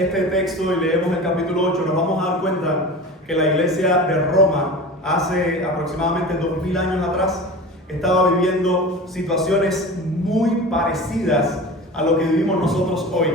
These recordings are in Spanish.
este texto y leemos el capítulo 8, nos vamos a dar cuenta que la iglesia de Roma hace aproximadamente 2000 años atrás estaba viviendo situaciones muy parecidas a lo que vivimos nosotros hoy.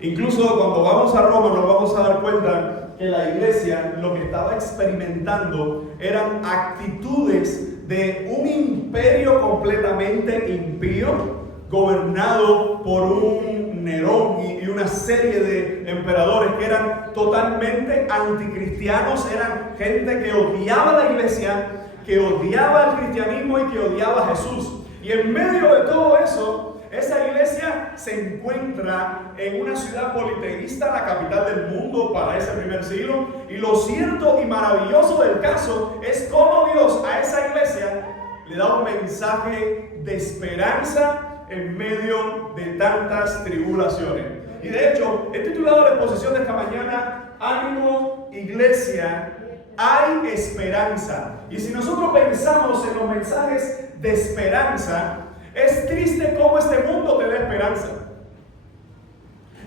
Incluso cuando vamos a Roma nos vamos a dar cuenta que la iglesia lo que estaba experimentando eran actitudes de un imperio completamente impío, gobernado por un Nerón y una serie de emperadores que eran totalmente anticristianos, eran gente que odiaba la iglesia, que odiaba el cristianismo y que odiaba a Jesús. Y en medio de todo eso, esa iglesia se encuentra en una ciudad politeísta, la capital del mundo para ese primer siglo. Y lo cierto y maravilloso del caso es cómo Dios a esa iglesia le da un mensaje de esperanza en medio de tantas tribulaciones. Y de hecho, he titulado la exposición de esta mañana: Ánimo, iglesia, hay esperanza. Y si nosotros pensamos en los mensajes de esperanza, es triste cómo este mundo te da esperanza.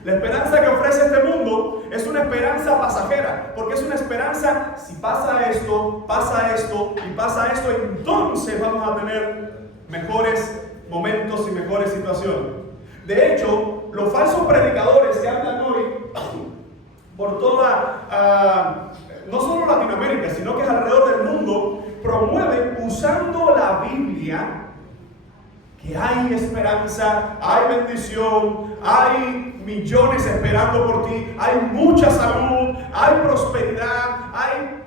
La esperanza que ofrece este mundo es una esperanza pasajera, porque es una esperanza: si pasa esto y pasa esto, entonces vamos a tener mejores momentos y mejores situaciones. De hecho, los falsos predicadores que andan hoy por toda, no solo Latinoamérica, sino que es alrededor del mundo, promueven usando la Biblia que hay esperanza, hay bendición, hay millones esperando por ti, hay mucha salud, hay prosperidad, hay...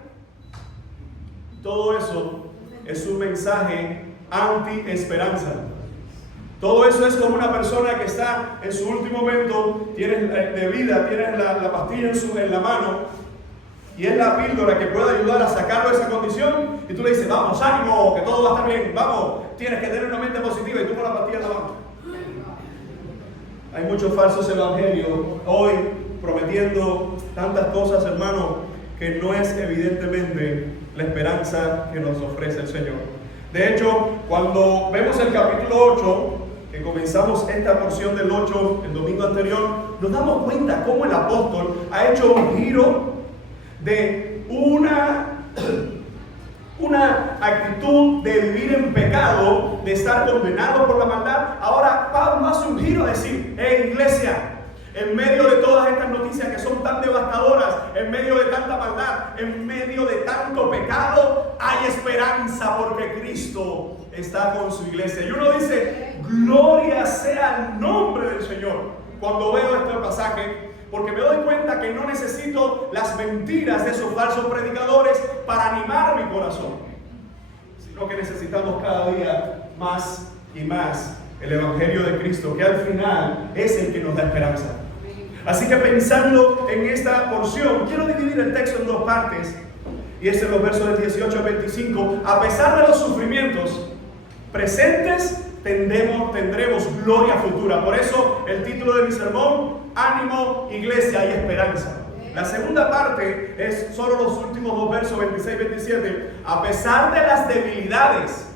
Todo eso es un mensaje anti-esperanza. Todo eso es como una persona que está en su último momento, tienes de vida, tienes la pastilla en la mano, y es la píldora que puede ayudar a sacarlo de esa condición, y tú le dices: vamos, ánimo, que todo va a estar bien, vamos, tienes que tener una mente positiva, y tú con la pastilla en la mano. Hay muchos falsos evangelios hoy prometiendo tantas cosas, hermano, que no es evidentemente la esperanza que nos ofrece el Señor. De hecho, cuando vemos el capítulo 8, que comenzamos esta porción del 8 el domingo anterior, nos damos cuenta cómo el apóstol ha hecho un giro de una actitud de vivir en pecado, de estar condenado por la maldad. Ahora Pablo hace un giro a decir: hey, iglesia, en medio de todas estas noticias que son tan devastadoras, en medio de tanta maldad, en medio de tanto pecado, hay esperanza porque Cristo está con su iglesia. Y uno dice: gloria sea el nombre del Señor cuando veo este pasaje, porque me doy cuenta que no necesito las mentiras de esos falsos predicadores para animar mi corazón, sino que necesitamos cada día más y más el Evangelio de Cristo, que al final es el que nos da esperanza. Así que pensando en esta porción, quiero dividir el texto en dos partes, y es en los versos del 18 al 25. A pesar de los sufrimientos presentes, tendremos gloria futura. Por eso el título de mi sermón: Ánimo, iglesia, hay esperanza. La segunda parte es solo los últimos dos versos, 26 y 27. A pesar de las debilidades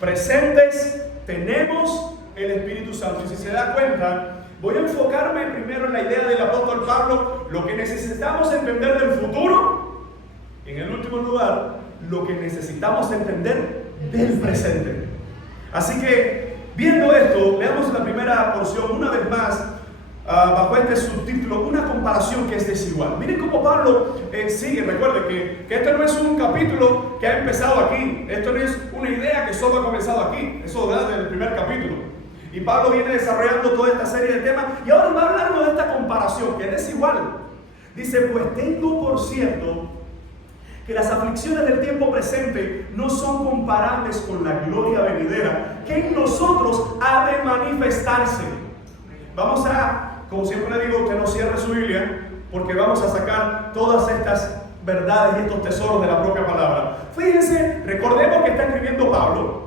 presentes, tenemos el Espíritu Santo. Y si se da cuenta, voy a enfocarme primero en la idea del apóstol Pablo, lo que necesitamos entender del futuro, y en el último lugar, lo que necesitamos entender del presente. Así que, viendo esto, veamos la primera porción una vez más, bajo este subtítulo: una comparación que es desigual. Miren cómo Pablo sigue. Recuerden que este no es un capítulo que ha empezado aquí, esto no es una idea que solo ha comenzado aquí, eso da del primer capítulo. Y Pablo viene desarrollando toda esta serie de temas, y ahora va a hablarnos de esta comparación que es desigual. Dice: pues tengo por cierto que las aflicciones del tiempo presente no son comparables con la gloria venidera, que en nosotros ha de manifestarse. Vamos a, como siempre le digo, que no cierre su Biblia, porque vamos a sacar todas estas verdades y estos tesoros de la propia palabra. Fíjense, recordemos que está escribiendo Pablo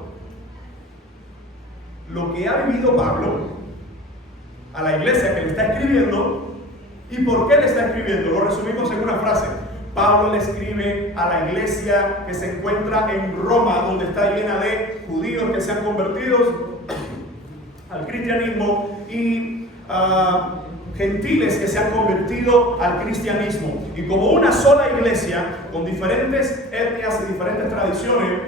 lo que ha vivido Pablo a la iglesia que le está escribiendo. ¿Y por qué le está escribiendo? Lo resumimos en una frase: Pablo le escribe a la iglesia que se encuentra en Roma, donde está llena de judíos que se han convertido al cristianismo, y gentiles que se han convertido al cristianismo. Y como una sola iglesia, con diferentes etnias y diferentes tradiciones,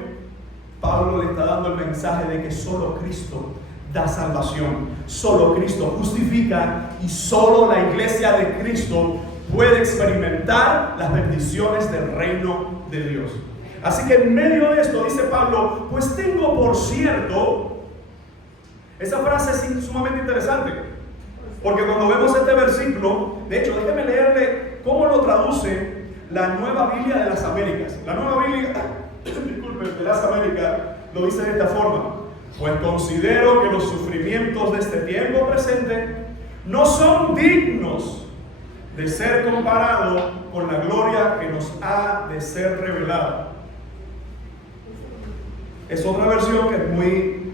Pablo le está dando el mensaje de que solo Cristo da salvación, solo Cristo justifica y solo la iglesia de Cristo puede experimentar las bendiciones del reino de Dios. Así que en medio de esto dice Pablo, pues tengo por cierto, esa frase es sumamente interesante, porque cuando vemos este versículo, de hecho déjeme leerle cómo lo traduce la Nueva Biblia de las Américas. La Nueva Biblia, disculpen, de las Américas lo dice de esta forma: pues considero que los sufrimientos de este tiempo presente no son dignos de ser comparados con la gloria que nos ha de ser revelada. Es otra versión que es muy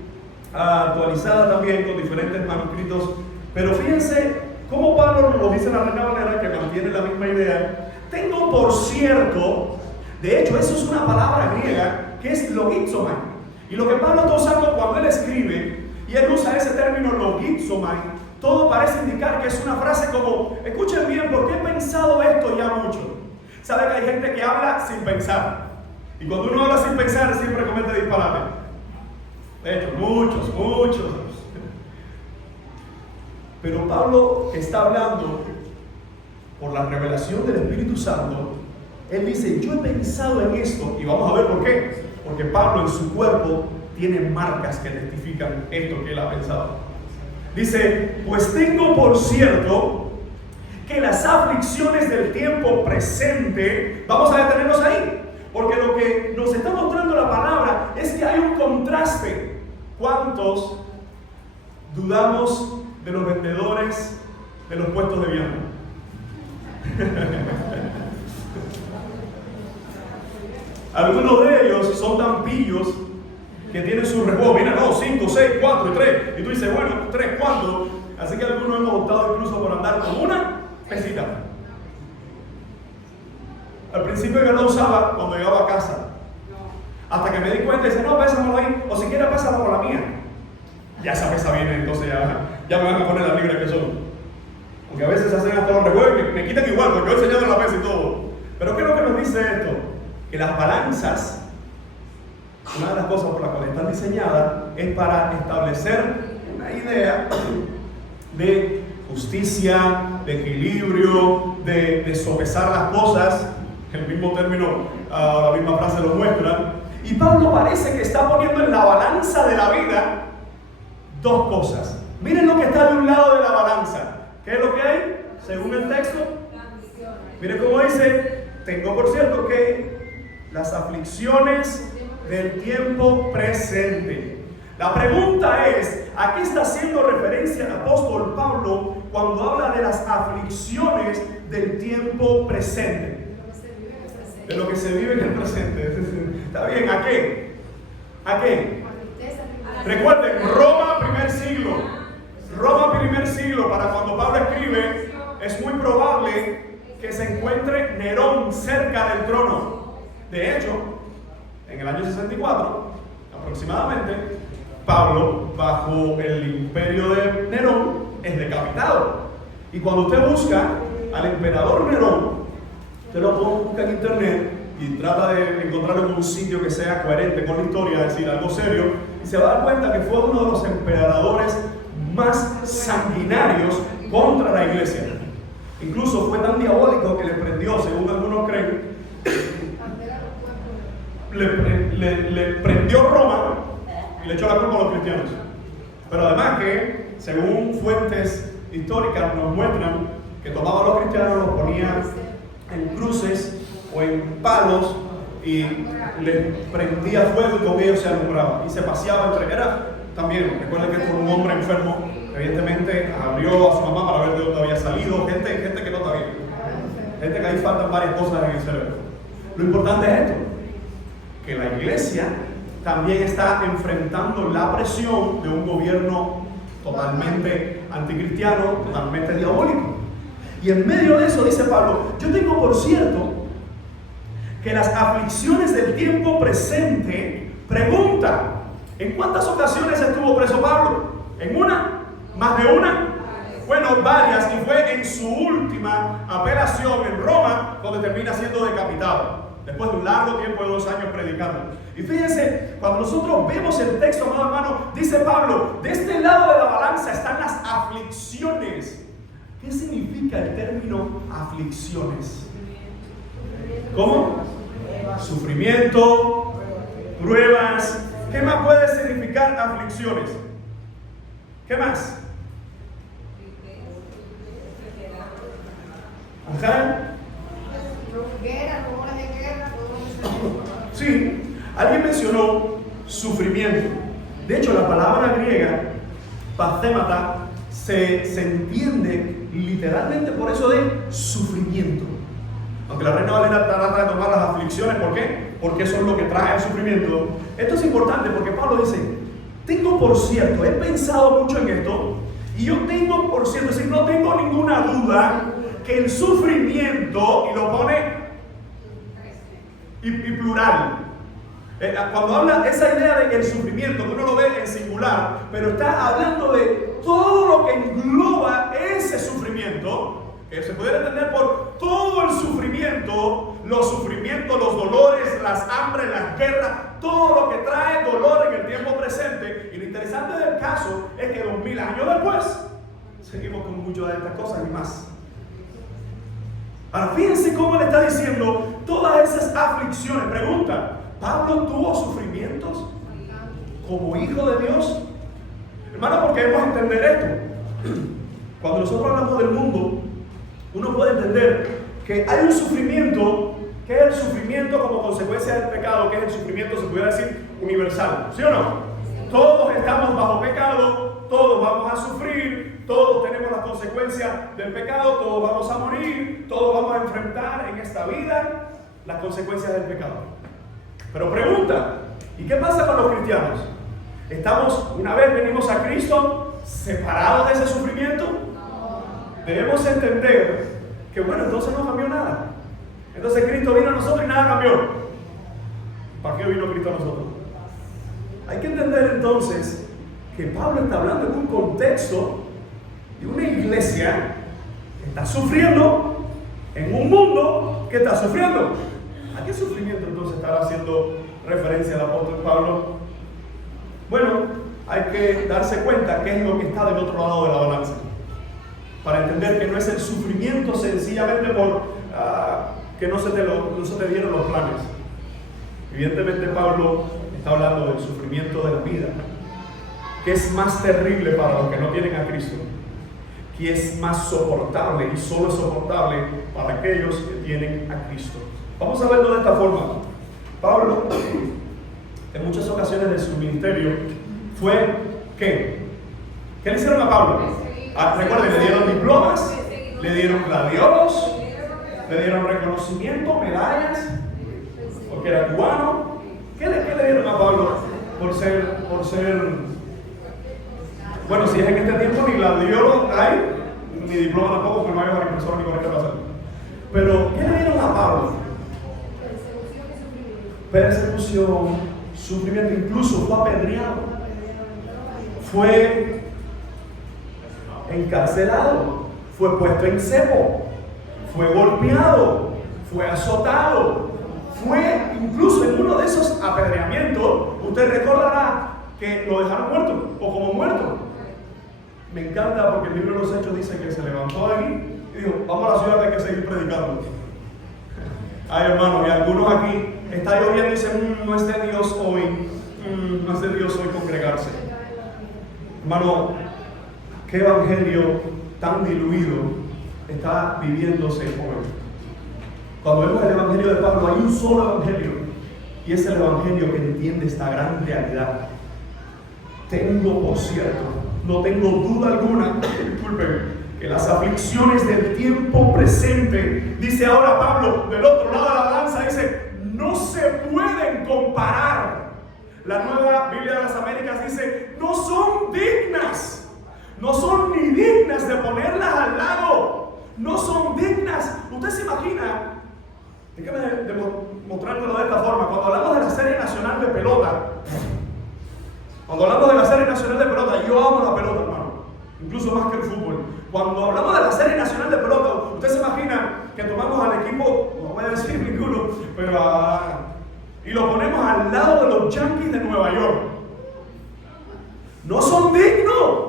actualizada también con diferentes manuscritos, pero fíjense cómo Pablo nos lo dice en la Reina Valera, que mantiene la misma idea. Tengo por cierto, de hecho eso es una palabra griega que es logizomai, y lo que Pablo está usando cuando él escribe, y él usa ese término logizomai, todo parece indicar que es una frase como, escuchen bien, porque he pensado esto ya mucho. ¿Sabe que hay gente que habla sin pensar? Y cuando uno habla sin pensar siempre comete disparate. De hecho, muchos. Pero Pablo está hablando por la revelación del Espíritu Santo. Él dice, yo he pensado en esto, y vamos a ver por qué. Porque Pablo en su cuerpo tiene marcas que testifican esto que él ha pensado. Dice, pues tengo por cierto que las aflicciones del tiempo presente, vamos a detenernos ahí, porque lo que nos está mostrando la palabra es que hay un contraste. ¿Cuántos dudamos de los vendedores de los puestos de vianda? Algunos de ellos son tan pillos que tienen su reloj, mira, no, 5, 6, 4 y 3, y tú dices, bueno, 3, ¿cuánto? Así que algunos hemos optado incluso por andar con una pesita. Al principio yo no usaba cuando llegaba a casa, hasta que me di cuenta y dice, no, pésamelo ahí, o si quieres pésalo por la mía. Ya esa pesa viene, entonces ya me van a poner las libras que son. Porque a veces hacen hasta los rejuegos, me quitan igual, porque yo he enseñado la pesa y todo. Pero ¿qué es lo que nos dice esto? Que las balanzas, una de las cosas por las cuales están diseñadas es para establecer una idea de justicia, de equilibrio, de sopesar las cosas. El mismo término, la misma frase lo muestra. Y Pablo parece que está poniendo en la balanza de la vida dos cosas. Miren lo que está de un lado de la balanza. ¿Qué es lo que hay? Según el texto. Miren cómo dice, tengo por cierto que las aflicciones del tiempo presente. La pregunta es, ¿a qué está haciendo referencia el apóstol Pablo cuando habla de las aflicciones del tiempo presente? De lo que se vive en el presente. ¿Está bien? ¿A qué? ¿A qué? Recuerden, Roma primer siglo. Roma primer siglo, para cuando Pablo escribe, es muy probable que se encuentre Nerón cerca del trono. De hecho, en el año 64, aproximadamente, Pablo, bajo el imperio de Nerón, es decapitado. Y cuando usted busca al emperador Nerón, usted lo busca en internet y trata de encontrarlo en un sitio que sea coherente con la historia, es decir, algo serio, y se va a dar cuenta que fue uno de los emperadores más sanguinarios contra la iglesia. Incluso fue tan diabólico que le prendió, según algunos creen, le prendió Roma y le echó la culpa a los cristianos. Pero además que, según fuentes históricas nos muestran que tomaba a los cristianos, los ponía en cruces o en palos y les prendía fuego y con ellos se alumbraba y se paseaba entre. Era también, recuerden que fue un hombre enfermo, evidentemente abrió a su mamá para ver de dónde había salido, gente que no está bien, gente que ahí faltan varias cosas en el cerebro. Lo importante es esto, que la iglesia también está enfrentando la presión de un gobierno totalmente anticristiano, totalmente diabólico. Y en medio de eso dice Pablo, yo tengo por cierto que las aflicciones del tiempo presente, pregunta, ¿en cuántas ocasiones estuvo preso Pablo? ¿En una? ¿Más de una? Bueno, varias, y fue en su última apelación en Roma donde termina siendo decapitado, después de un largo tiempo de 2 años predicando. Y fíjense, cuando nosotros vemos el texto, amado hermano, dice Pablo, de este lado de la balanza están las aflicciones. ¿Qué significa el término aflicciones? ¿Cómo? Sufrimiento, pruebas. ¿Qué más puede significar aflicciones? ¿Qué más? Ajá. Sí, alguien mencionó sufrimiento. De hecho, la palabra griega, pathemata, se entiende literalmente por eso de sufrimiento. Aunque la Reina Valera trata de tomar las aflicciones, ¿por qué? Porque eso es lo que trae el sufrimiento. Esto es importante porque Pablo dice, tengo por cierto, he pensado mucho en esto, y yo tengo por cierto, es decir, no tengo ninguna duda que el sufrimiento, y lo pone y plural, cuando habla esa idea de el sufrimiento, que uno lo ve en singular, pero está hablando de todo lo que engloba ese sufrimiento, que se puede entender por todo el sufrimiento, los dolores, las hambres, las guerras, todo lo que trae dolor en el tiempo presente. Y lo interesante del caso es que 2000 años después seguimos con muchas de estas cosas y más. Ahora fíjense cómo le está diciendo todas esas aflicciones. Pregunta, ¿Pablo tuvo sufrimientos como hijo de Dios? Hermano, porque debemos entender esto. Cuando nosotros hablamos del mundo, uno puede entender que hay un sufrimiento, que es el sufrimiento como consecuencia del pecado, que es el sufrimiento, se pudiera decir, universal. ¿Sí o no? Todos estamos bajo pecado, todos vamos a sufrir, todos tenemos las consecuencias del pecado, todos vamos a morir, todos vamos a enfrentar en esta vida las consecuencias del pecado. Pero pregunta, ¿y qué pasa con los cristianos? ¿Estamos, una vez venimos a Cristo, separados de ese sufrimiento? Debemos entender que, bueno, entonces no cambió nada. Entonces Cristo vino a nosotros y nada cambió. ¿Para qué vino Cristo a nosotros? Hay que entender entonces que Pablo está hablando en un contexto de una iglesia que está sufriendo en un mundo que está sufriendo. ¿A qué sufrimiento entonces estará haciendo referencia el apóstol Pablo? Bueno, hay que darse cuenta qué es lo que está del otro lado de la balanza, para entender que no es el sufrimiento sencillamente por que no se te dieron los planes. Evidentemente Pablo está hablando del sufrimiento de la vida, que es más terrible para los que no tienen a Cristo, que es más soportable y solo es soportable para aquellos que tienen a Cristo. Vamos a verlo de esta forma. Pablo, en muchas ocasiones de su ministerio, fue ¿qué? ¿Qué le hicieron a Pablo? Recuerden, le dieron diplomas, le dieron gladiolos, le dieron reconocimiento, medallas, porque era cubano. ¿Qué le dieron a Pablo por ser? Bueno, si es en este tiempo ni gladiolo hay, ni diploma tampoco, porque no hay impresora ni correcta para hacerlo. Pero, ¿qué le dieron a Pablo? Persecución, sufrimiento, incluso fue apedreado, fue encarcelado, fue puesto en cepo, fue golpeado, fue azotado, fue incluso en uno de esos apedreamientos, usted recordará que lo dejaron muerto o como muerto. Me encanta porque el libro de los Hechos dice que se levantó de aquí y dijo, vamos a la ciudad, hay que seguir predicando. Ay, hermano, y algunos aquí está lloviendo y dicen, no es de Dios hoy, no es de Dios hoy congregarse. Hermano, ¿qué evangelio tan diluido está viviéndose hoy? Cuando vemos el evangelio de Pablo, hay un solo evangelio, y es el evangelio que entiende esta gran realidad. Tengo por cierto, no tengo duda alguna, disculpen, que las aflicciones del tiempo presente, dice ahora Pablo, del otro lado de la balanza, dice, no se pueden comparar. La Nueva Biblia de las Américas dice, no son dignas, no son ni dignas de ponerlas al lado, no son dignas. Usted se imagina, déjame mostrártelo de esta forma, cuando hablamos de la Serie Nacional de Pelota, yo amo la pelota, hermano, incluso más que el fútbol. Cuando hablamos de la Serie Nacional de Pelota, usted se imagina que tomamos al equipo, no voy a decir ninguno, pero y lo ponemos al lado de los Yankees de Nueva York. No son dignos.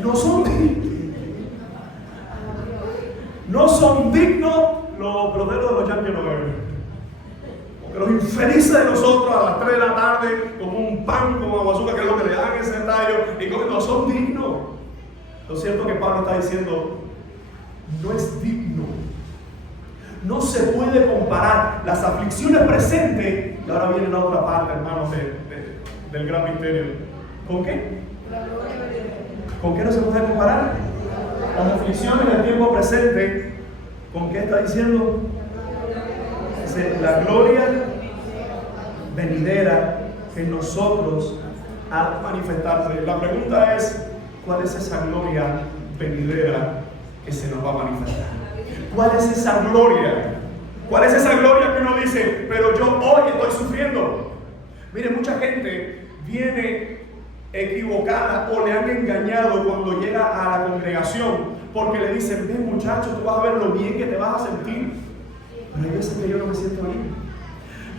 No son dignos. No son dignos los peloteros de los Yankees de Nueva York. Porque los infelices de nosotros a las 3 de la tarde, con un pan con agua azúcar, que es lo que le dan en ese estadio, y con, no son dignos. Lo cierto que Pablo está diciendo, no es digno. No se puede comparar las aflicciones presentes, y ahora viene la otra parte, hermanos, del gran misterio. ¿Con qué? ¿Con qué no se puede comparar? Las aflicciones del tiempo presente. ¿Con qué está diciendo? Dice, la gloria venidera en nosotros ha de manifestarse. La pregunta es, ¿cuál es esa gloria venidera que se nos va a manifestar? ¿Cuál es esa gloria? ¿Cuál es esa gloria que uno dice, pero yo hoy estoy sufriendo? Mire, mucha gente viene equivocada o le han engañado cuando llega a la congregación porque le dicen, ven muchacho, tú vas a ver lo bien que te vas a sentir. Pero hay veces que yo no me siento bien.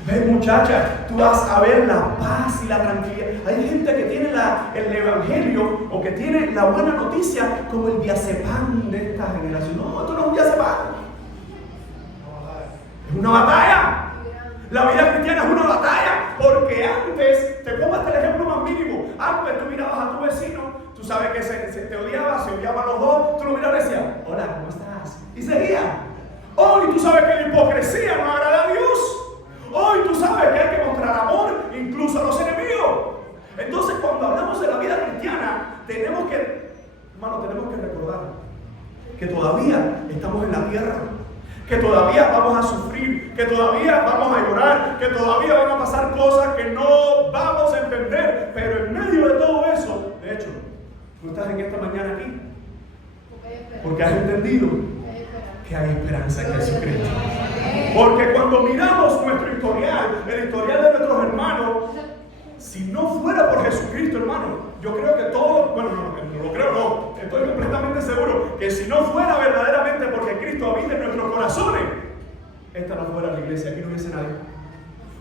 Ven muchacha, tú vas a ver la paz y la tranquilidad. Hay gente que tiene el evangelio o que tiene la buena noticia como el diazepam de esta generación. No, esto no es un diazepam. Es una batalla. La vida cristiana es una batalla, porque antes, te pongo hasta el ejemplo más mínimo, antes tú mirabas a tu vecino, tú sabes que se te odiaba, se odiaban los dos, tú lo mirabas y decías, hola, ¿cómo estás? Y seguía. Hoy tú sabes que la hipocresía no agrada a Dios. Hoy tú sabes que hay que mostrar amor incluso a los enemigos. Entonces cuando hablamos de la vida cristiana, tenemos que recordar que todavía estamos en la tierra, que todavía vamos a sufrir, que todavía vamos a llorar, que todavía van a pasar cosas que no vamos a entender, pero en medio de todo eso, de hecho, tú estás en esta mañana aquí porque has entendido que hay esperanza en Jesucristo. Porque cuando miramos nuestro historial, el historial de nuestros hermanos, si no fuera por Jesucristo, hermano, yo creo que todos, bueno, no lo creo, no, estoy completamente seguro que si no fuera verdaderamente porque Cristo habita en nuestros corazones, esta no fuera la iglesia, aquí no hubiese nadie.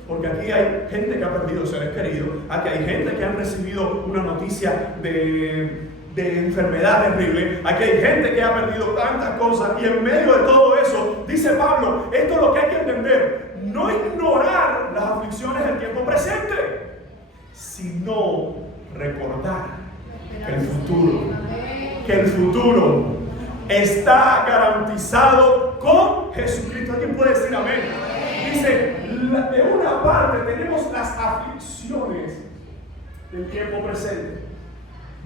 Porque aquí hay gente que ha perdido seres queridos, aquí hay gente que ha recibido una noticia de enfermedad terrible, aquí hay gente que ha perdido tantas cosas, y en medio de todo eso, dice Pablo, esto es lo que hay que entender, no ignorar las aflicciones del tiempo presente, sino recordar que el futuro está garantizado con Jesucristo. ¿Alguien puede decir amén? Dice, de una parte tenemos las aflicciones del tiempo presente,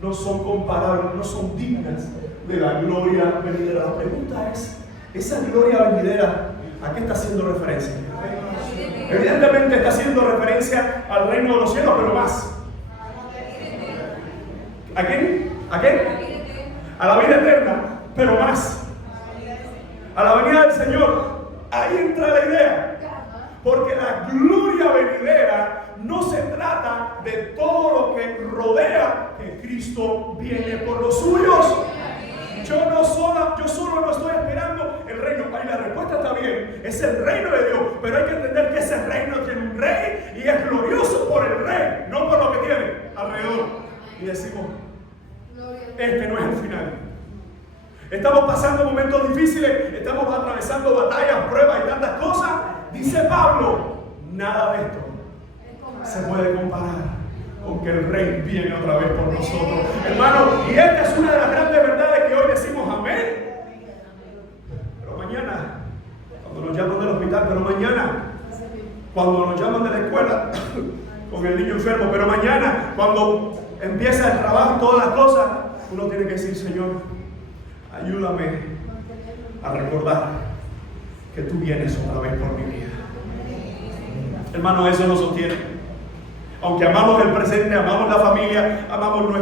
no son comparables, no son dignas de la gloria venidera. La pregunta es, ¿esa gloria venidera a qué está haciendo referencia? Evidentemente está haciendo referencia al reino de los cielos, pero más. ¿A quién? ¿A qué? A la vida eterna, pero más. A la venida del Señor. Ahí entra la idea. Porque la gloria venidera no se trata de todo lo que rodea que Cristo viene por los suyos. Yo solo no estoy esperando el reino. Ahí la respuesta está bien, es el reino de Dios, pero hay que entender que ese reino tiene un rey y es glorioso por el rey, no por lo que tiene alrededor. Y decimos, este no es el final. Estamos pasando momentos difíciles, estamos atravesando batallas, pruebas y tantas cosas. Dice Pablo, nada de esto se puede comparar con que el rey viene otra vez por nosotros. Hermano, y esta es una de las grandes verdades que hoy decimos amén. Pero mañana, cuando nos llaman del hospital, pero mañana, cuando nos llaman de la escuela con el niño enfermo, pero mañana, cuando empieza el trabajo y todas las cosas, uno tiene que decir, Señor, ayúdame a recordar que tú vienes otra vez por mi vida. Hermano, eso nos sostiene. Aunque amamos el presente, amamos la familia, amamos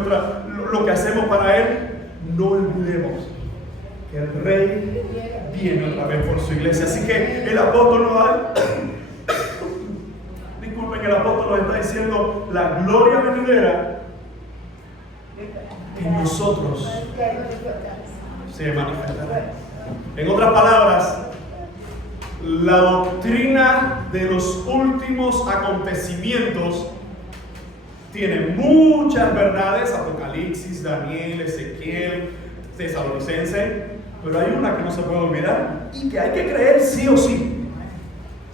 lo que hacemos para Él, no olvidemos que el Rey viene otra vez por su iglesia. Así que el apóstol el apóstol nos está diciendo la gloria venidera en nosotros se manifestará. En otras palabras, la doctrina de los últimos acontecimientos tiene muchas verdades: Apocalipsis, Daniel, Ezequiel, Tesalonicense, pero hay una que no se puede olvidar y que hay que creer sí o sí: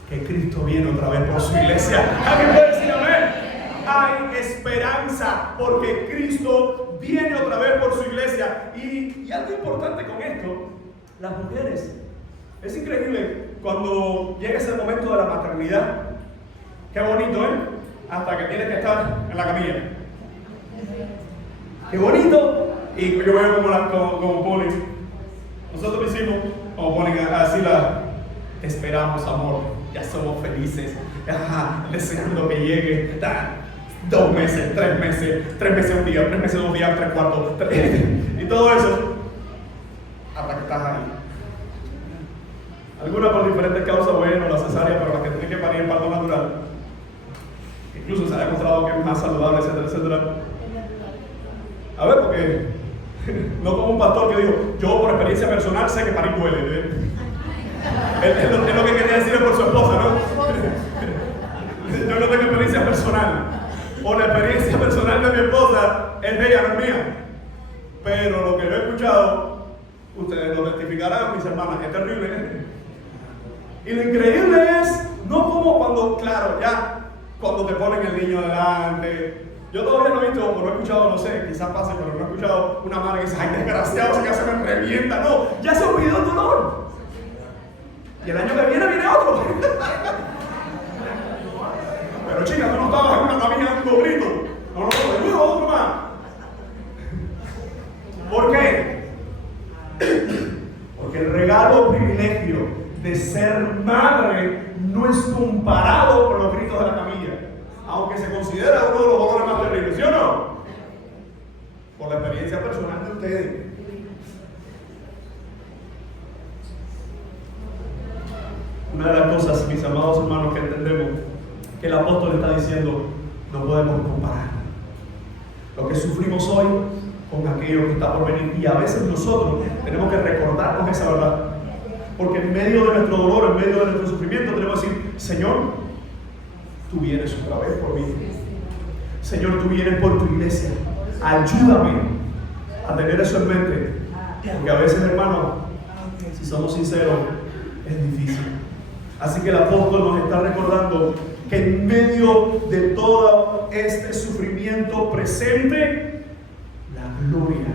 que Cristo viene otra vez por su iglesia. ¿Alguien puede decir amén? Hay esperanza porque Cristo viene otra vez por su iglesia. Y algo importante con esto: las mujeres. Es increíble cuando llega ese momento de la maternidad. Qué bonito, ¿eh? Hasta que tienes que estar en la camilla. Qué bonito. Y yo veo como ponen. Nosotros lo hicimos, como ponen así esperamos, amor, ya somos felices, deseando que llegue 2 meses, 3 meses, 3 meses un día, 3 meses 2 días, 3 cuartos, y todo eso, hasta que estás ahí. Algunas por diferentes causas, bueno, la cesárea, pero las que tienen que parir en parto natural, incluso se ha demostrado que es más saludable, etcétera, etcétera. A ver, porque no como un pastor que dijo: yo por experiencia personal sé que parir duele. Es lo que quería decir por su esposa, ¿no? Yo no tengo experiencia personal. Por la experiencia personal de mi esposa, es de ella, no es mía. Pero lo que yo he escuchado, ustedes lo testificarán, mis hermanas, es terrible, ¿eh? Y lo increíble es, no como cuando, claro, ya, cuando te ponen el niño delante. Yo todavía no he visto, o no he escuchado, no sé, quizás pase, pero no he escuchado una madre que dice: ay, desgraciado, si ya se me revienta. No, ya se olvidó el dolor. Y el año que viene otro. Pero chica, tú no estabas en una camilla dando gritos. No, de nuevo otro más. ¿Por qué? Porque el regalo o privilegio de ser madre no es comparado con los gritos de la camilla, aunque se considera uno de los dolores más terribles, ¿sí o no? Por la experiencia personal de ustedes. Una de las cosas, mis amados hermanos, que entendemos que el apóstol está diciendo: no podemos comparar lo que sufrimos hoy con aquello que está por venir. Y a veces nosotros tenemos que recordarnos esa verdad, porque en medio de nuestro dolor, en medio de nuestro sufrimiento, tenemos que decir: Señor, tú vienes otra vez por mí. Señor, tú vienes por tu iglesia. Ayúdame a tener eso en mente, porque a veces, hermano, si somos sinceros, es difícil. Así que el apóstol nos está recordando que en medio de todo este sufrimiento presente, la gloria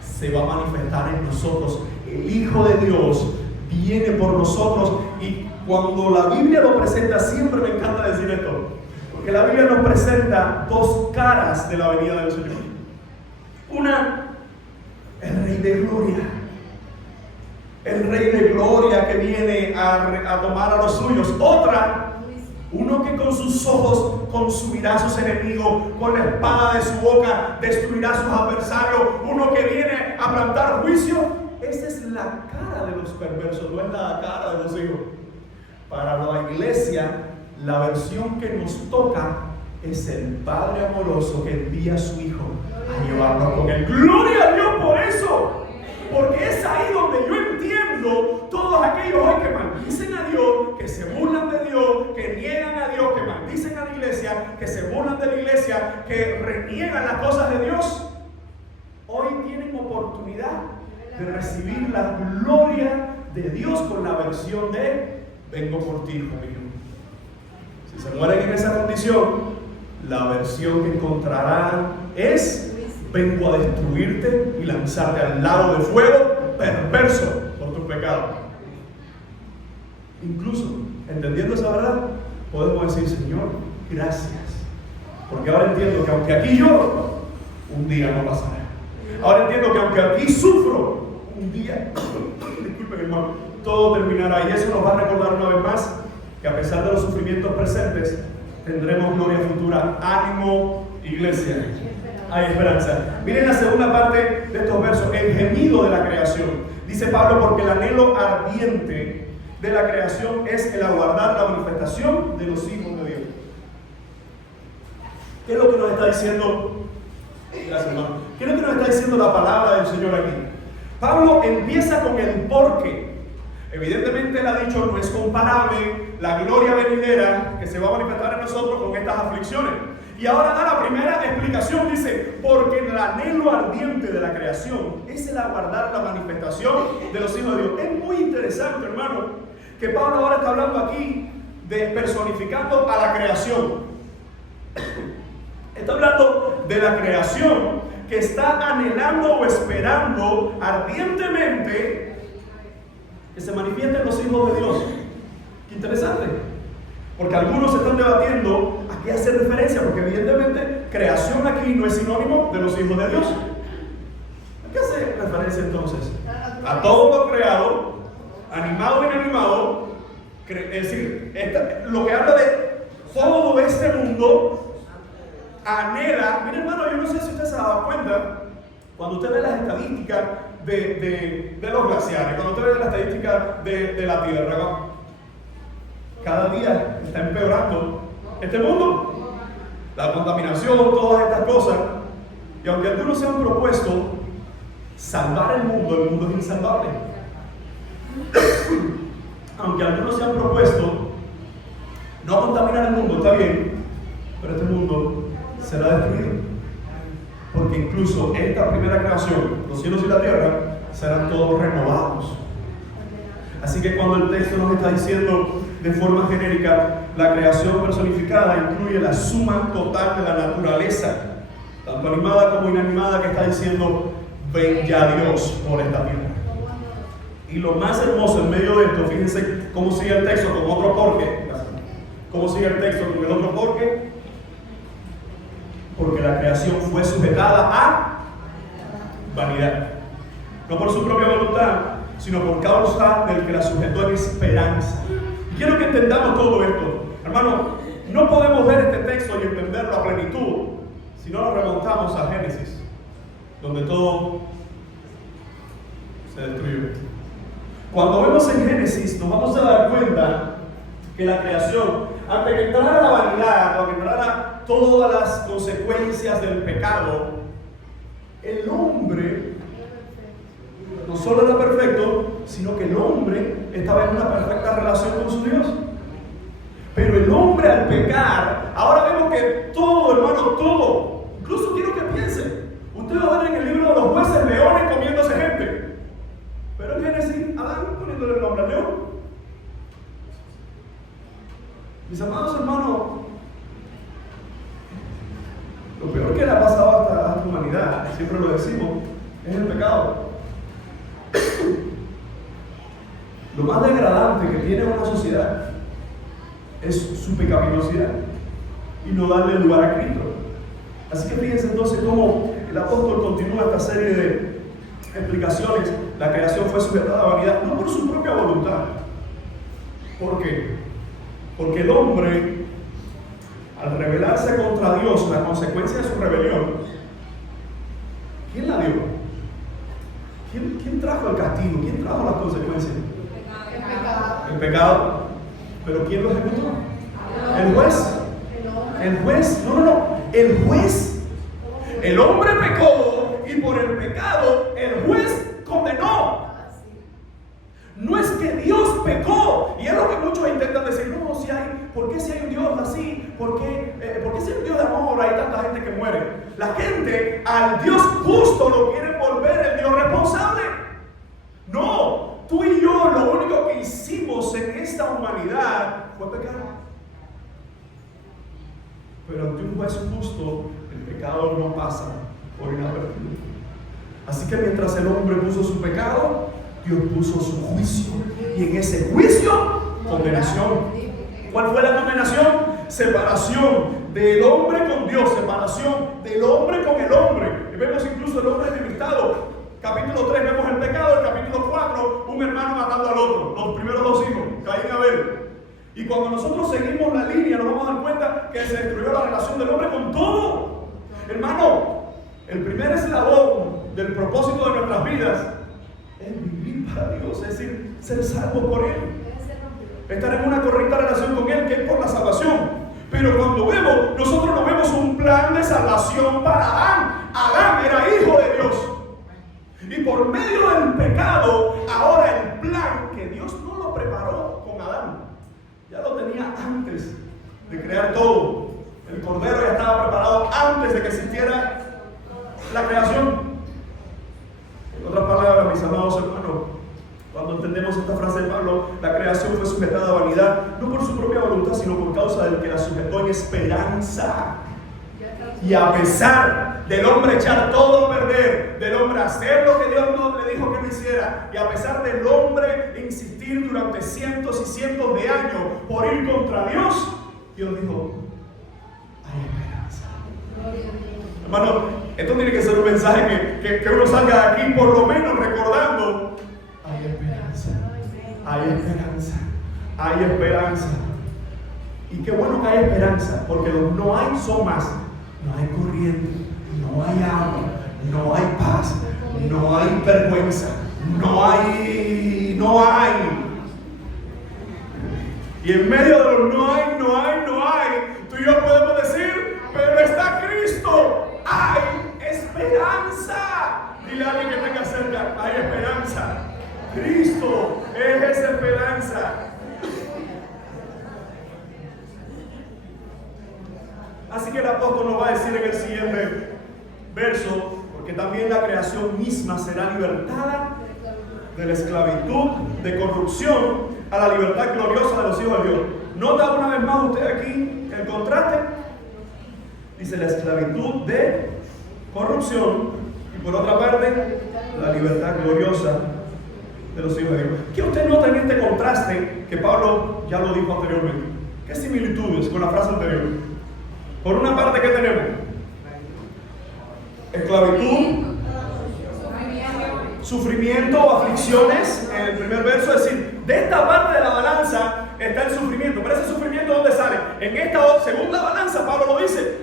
se va a manifestar en nosotros. El Hijo de Dios viene por nosotros. Y cuando la Biblia lo presenta, siempre me encanta decir esto, porque la Biblia nos presenta 2 caras de la venida del Señor. Una, el Rey de Gloria. El Rey de Gloria que viene a tomar a los suyos. Otra, uno que con sus ojos consumirá a sus enemigos, con la espada de su boca destruirá a sus adversarios. Uno que viene a plantar juicio. Esa es la cara de los perversos, no es la cara de los hijos. Para la iglesia, la versión que nos toca es el Padre amoroso que envía a su Hijo a llevarnos con él. ¡Gloria a Dios por eso! Porque es ahí donde yo entiendo todos aquellos hoy que maldicen a Dios, que se burlan de Dios, que niegan a Dios, que maldicen a la iglesia, que se burlan de la iglesia, que reniegan las cosas de Dios. Hoy tienen oportunidad de recibir la gloria de Dios con la versión de: vengo por ti, hijo mío. Si se mueren en esa condición, la versión que encontrarán es: vengo a destruirte y lanzarte al lago de fuego perverso por tus pecados. Incluso, entendiendo esa verdad, podemos decir: Señor, gracias, porque ahora entiendo que aunque aquí lloro, un día no pasará. Ahora entiendo que aunque aquí sufro, un día, disculpen hermano, todo terminará. Y eso nos va a recordar una vez más que a pesar de los sufrimientos presentes, tendremos gloria futura. Ánimo, iglesia. Hay esperanza. Miren la segunda parte de estos versos: el gemido de la creación. Dice Pablo: porque el anhelo ardiente de la creación es el aguardar la manifestación de los hijos de Dios. ¿Qué es lo que nos está diciendo? Gracias, hermano. ¿Qué es lo que nos está diciendo la palabra del Señor aquí? Pablo empieza con el porqué. Evidentemente él ha dicho, no es comparable la gloria venidera que se va a manifestar en nosotros con estas aflicciones. Y ahora da la primera explicación, dice, porque el anhelo ardiente de la creación es el aguardar la manifestación de los hijos de Dios. Es muy interesante, hermano, que Pablo ahora está hablando aquí de personificando a la creación. Está hablando de la creación que está anhelando o esperando ardientemente que se manifiesten los hijos de Dios. Qué interesante, porque algunos están debatiendo a qué hace referencia, porque evidentemente creación aquí no es sinónimo de los hijos de Dios. ¿A qué hace referencia entonces? A todo lo creado, animado e inanimado, es decir, lo que habla de todo este mundo anhela. Mire, hermano, yo no sé si usted se ha dado cuenta, cuando usted ve las estadísticas de los glaciares, cuando usted ve las estadísticas de la Tierra, cada día está empeorando este mundo, la contaminación, todas estas cosas. Y aunque algunos se han propuesto salvar el mundo es insalvable. Aunque algunos se han propuesto no contaminar el mundo, está bien, pero este mundo será destruido, porque incluso esta primera creación, los cielos y la tierra, serán todos renovados. Así que cuando el texto nos está diciendo de forma genérica, la creación personificada incluye la suma total de la naturaleza, tanto animada como inanimada, que está diciendo, ven ya Dios por esta tierra. Y lo más hermoso en medio de esto, fíjense cómo sigue el texto con otro porqué. ¿Cómo sigue el texto con el otro porqué? Porque la creación fue sujetada a vanidad. No por su propia voluntad, sino por causa del que la sujetó en esperanza. Y quiero que entendamos todo esto. Hermano, no podemos ver este texto y entenderlo a plenitud si no nos remontamos a Génesis, donde todo se destruyó. Cuando vemos en Génesis, nos vamos a dar cuenta que la creación, antes que entrara la vanidad, antes que entrara todas las consecuencias del pecado, el hombre no solo era perfecto, sino que el hombre estaba en una perfecta relación con su Dios. Pero el hombre al pecar, ahora vemos que todo, hermano, todo, incluso quiero que piensen, ustedes va a ver en el libro de los jueces leones comiéndose gente. Pero en Génesis, Adán poniéndole el nombre al león. Mis amados hermanos, lo peor que le ha pasado a esta humanidad, siempre lo decimos, es el pecado. Lo más degradante que tiene una sociedad es su pecaminosidad y no darle lugar a Cristo. Así que fíjense entonces cómo el apóstol continúa esta serie de explicaciones. La creación fue sujetada a vanidad, no por su propia voluntad. ¿Por qué? Porque el hombre, al rebelarse contra Dios, la consecuencia de su rebelión, ¿quién la dio? ¿Quién trajo el castigo? ¿Quién trajo las consecuencias? El pecado. ¿Pero quién lo ejecutó? ¿El juez? ¿El juez? No. El juez. El hombre pecó y por el pecado el juez condenó. No es que Dios pecó, y es lo que muchos intentan decir, no, si hay, ¿por qué si hay un Dios así? ¿Por qué si hay un Dios de amor hay tanta gente que muere? La gente al Dios justo lo quiere volver el Dios responsable. No, tú y yo lo único que hicimos en esta humanidad fue pecar. Pero ante un juez justo, el pecado no pasa por inadvertido. Así que mientras el hombre puso su pecado, Dios puso su juicio. Y en ese juicio, condenación. ¿Cuál fue la condenación? Separación del hombre con Dios, separación del hombre con el hombre. Y vemos incluso el hombre enemistado. Capítulo 3 vemos el pecado, el capítulo 4, un hermano matando al otro. Los primeros dos hijos, Caín y Abel. Y cuando nosotros seguimos la línea, nos vamos a dar cuenta que se destruyó la relación del hombre con todo. Hermano, el primer eslabón del propósito de nuestras vidas es vivir para Dios, es decir, ser salvos por Él, estar en una correcta relación con Él, que es por la salvación. Pero cuando nosotros no vemos un plan de salvación para Adán. Adán era hijo de Dios, Y por medio del pecado, ahora el plan que Dios no lo preparó con Adán, ya lo tenía antes de crear todo. El cordero ya estaba preparado antes de que existiera la creación. En otras palabras, mis amados hermanos, cuando entendemos esta frase de Pablo, la creación fue sujetada a vanidad, no por su propia voluntad, sino por causa del que la sujetó en esperanza. Y a pesar del hombre echar todo a perder, del hombre hacer lo que Dios no le dijo que no hiciera, y a pesar del hombre insistir durante cientos y cientos de años por ir contra Dios, Dios dijo: hay esperanza. Hermano, esto tiene que ser un mensaje que uno salga de aquí por lo menos recordando: hay esperanza, hay esperanza, hay esperanza. Y qué bueno que hay esperanza, porque los no hay son más. No hay corriente, no hay agua, no hay paz, no hay vergüenza, no hay. Y en medio de los no hay, tú y yo podemos decir: pero está Cristo, hay esperanza. Dile a alguien que tenga cerca: hay esperanza. Cristo es esa esperanza. Así que el apóstol nos va a decir en el siguiente verso: porque también la creación misma será libertada de la esclavitud de corrupción a la libertad gloriosa de los hijos de Dios. ¿Nota una vez más usted aquí el contraste? Dice la esclavitud de corrupción y por otra parte la libertad gloriosa de los hijos de Dios. ¿Qué usted nota en este contraste que Pablo ya lo dijo anteriormente? ¿Qué similitudes con la frase anterior? Por una parte, ¿qué tenemos? Esclavitud, sufrimiento o aflicciones en el primer verso. Es decir, de esta parte de la balanza está el sufrimiento. ¿Pero ese sufrimiento dónde sale? En esta segunda balanza, Pablo lo dice: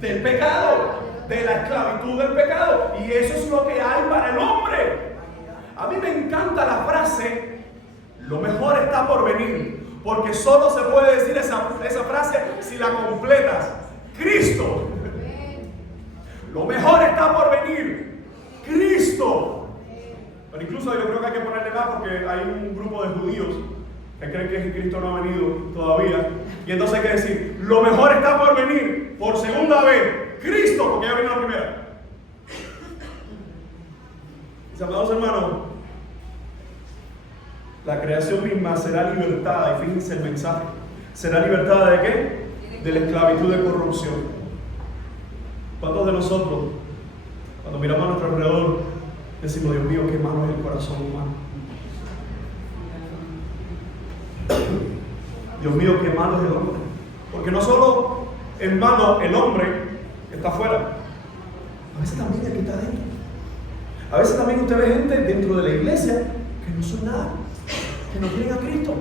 del pecado, de la esclavitud del pecado. Y eso es lo que hay para el hombre. A mí me encanta la frase: lo mejor está por venir. Porque solo se puede decir esa frase si la completas. Cristo. Lo mejor está por venir. Cristo. Pero incluso yo creo que hay que ponerle más, porque hay un grupo de judíos que creen que Cristo no ha venido todavía. Y entonces hay que decir: lo mejor está por venir por segunda vez. Cristo, porque ya vino la primera. Mis amados hermanos, la creación misma será libertada. Y fíjense el mensaje: ¿será libertada de qué? De la esclavitud de corrupción. ¿Cuántos de nosotros, cuando miramos a nuestro alrededor, decimos: Dios mío, qué malo es el corazón humano? Dios mío, qué malo es el hombre. Porque no solo es malo el hombre que está afuera, a veces también el que está dentro. A veces también usted ve gente dentro de la iglesia que no son nada, que no tienen a Cristo.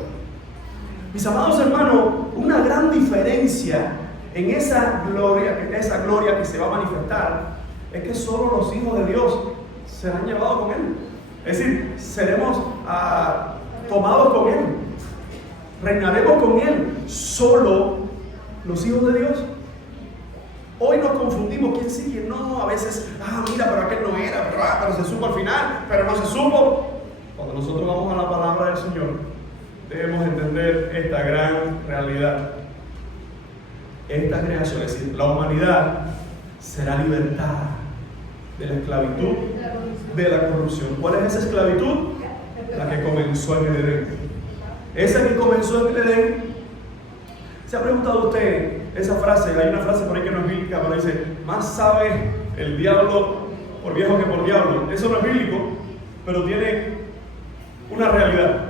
Mis amados hermanos, una gran diferencia en esa gloria que se va a manifestar es que solo los hijos de Dios serán llevados con Él. Es decir, seremos tomados con Él, reinaremos con Él, solo los hijos de Dios. Hoy nos confundimos quién sí, quién no. A veces, mira, pero aquel no era, pero se supo al final, pero no se supo. Cuando nosotros vamos a la palabra del Señor, debemos entender esta gran realidad. Esta creación, es decir, la humanidad, será libertada de la esclavitud, de la corrupción. ¿Cuál es esa esclavitud? La que comenzó en el Edén. Esa que comenzó en el Edén. ¿Se ha preguntado usted esa frase? Hay una frase por ahí que no es bíblica, pero dice: más sabe el diablo por viejo que por diablo. Eso no es bíblico, pero tiene una realidad.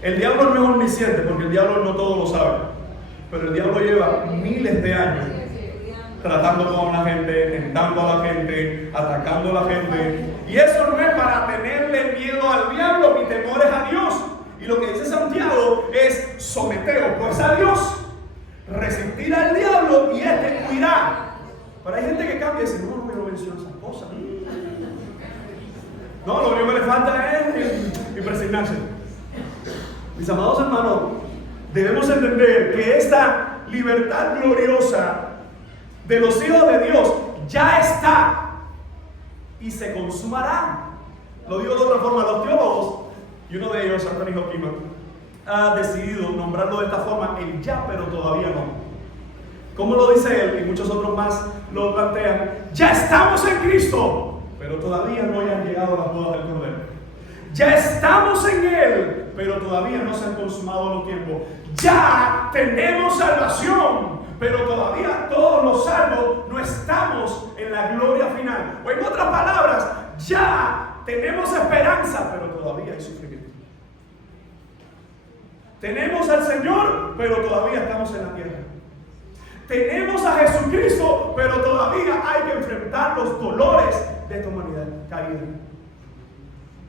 El diablo no es omnisciente, porque el diablo no todo lo sabe, pero el diablo lleva miles de años tratando con la gente, tentando a la gente, atacando a la gente. Y eso no es para tenerle miedo al diablo. Mi temor es a Dios. Y lo que dice Santiago es: someteos pues a Dios, resistir al diablo y éste huirá. Pero hay gente que cambia y dice: no me menciona esas cosas. No, lo único que le falta es impresionarse. Mis amados hermanos, debemos entender que esta libertad gloriosa de los hijos de Dios ya está y se consumará. Lo digo de otra forma, los teólogos, y uno de ellos, Anthony Hockenman, ha decidido nombrarlo de esta forma, el ya pero todavía no. ¿Cómo lo dice él? Y muchos otros más lo plantean. Ya estamos en Cristo, pero todavía no hayan llegado las bodas del Cordero. Ya estamos en Él, pero todavía no se han consumado los tiempos. Ya tenemos salvación, pero todavía todos los salvos no estamos en la gloria final. O en otras palabras, ya tenemos esperanza, pero todavía hay sufrimiento. Tenemos al Señor, pero todavía estamos en la tierra. Tenemos a Jesucristo, pero todavía hay que enfrentar los dolores de esta humanidad caída.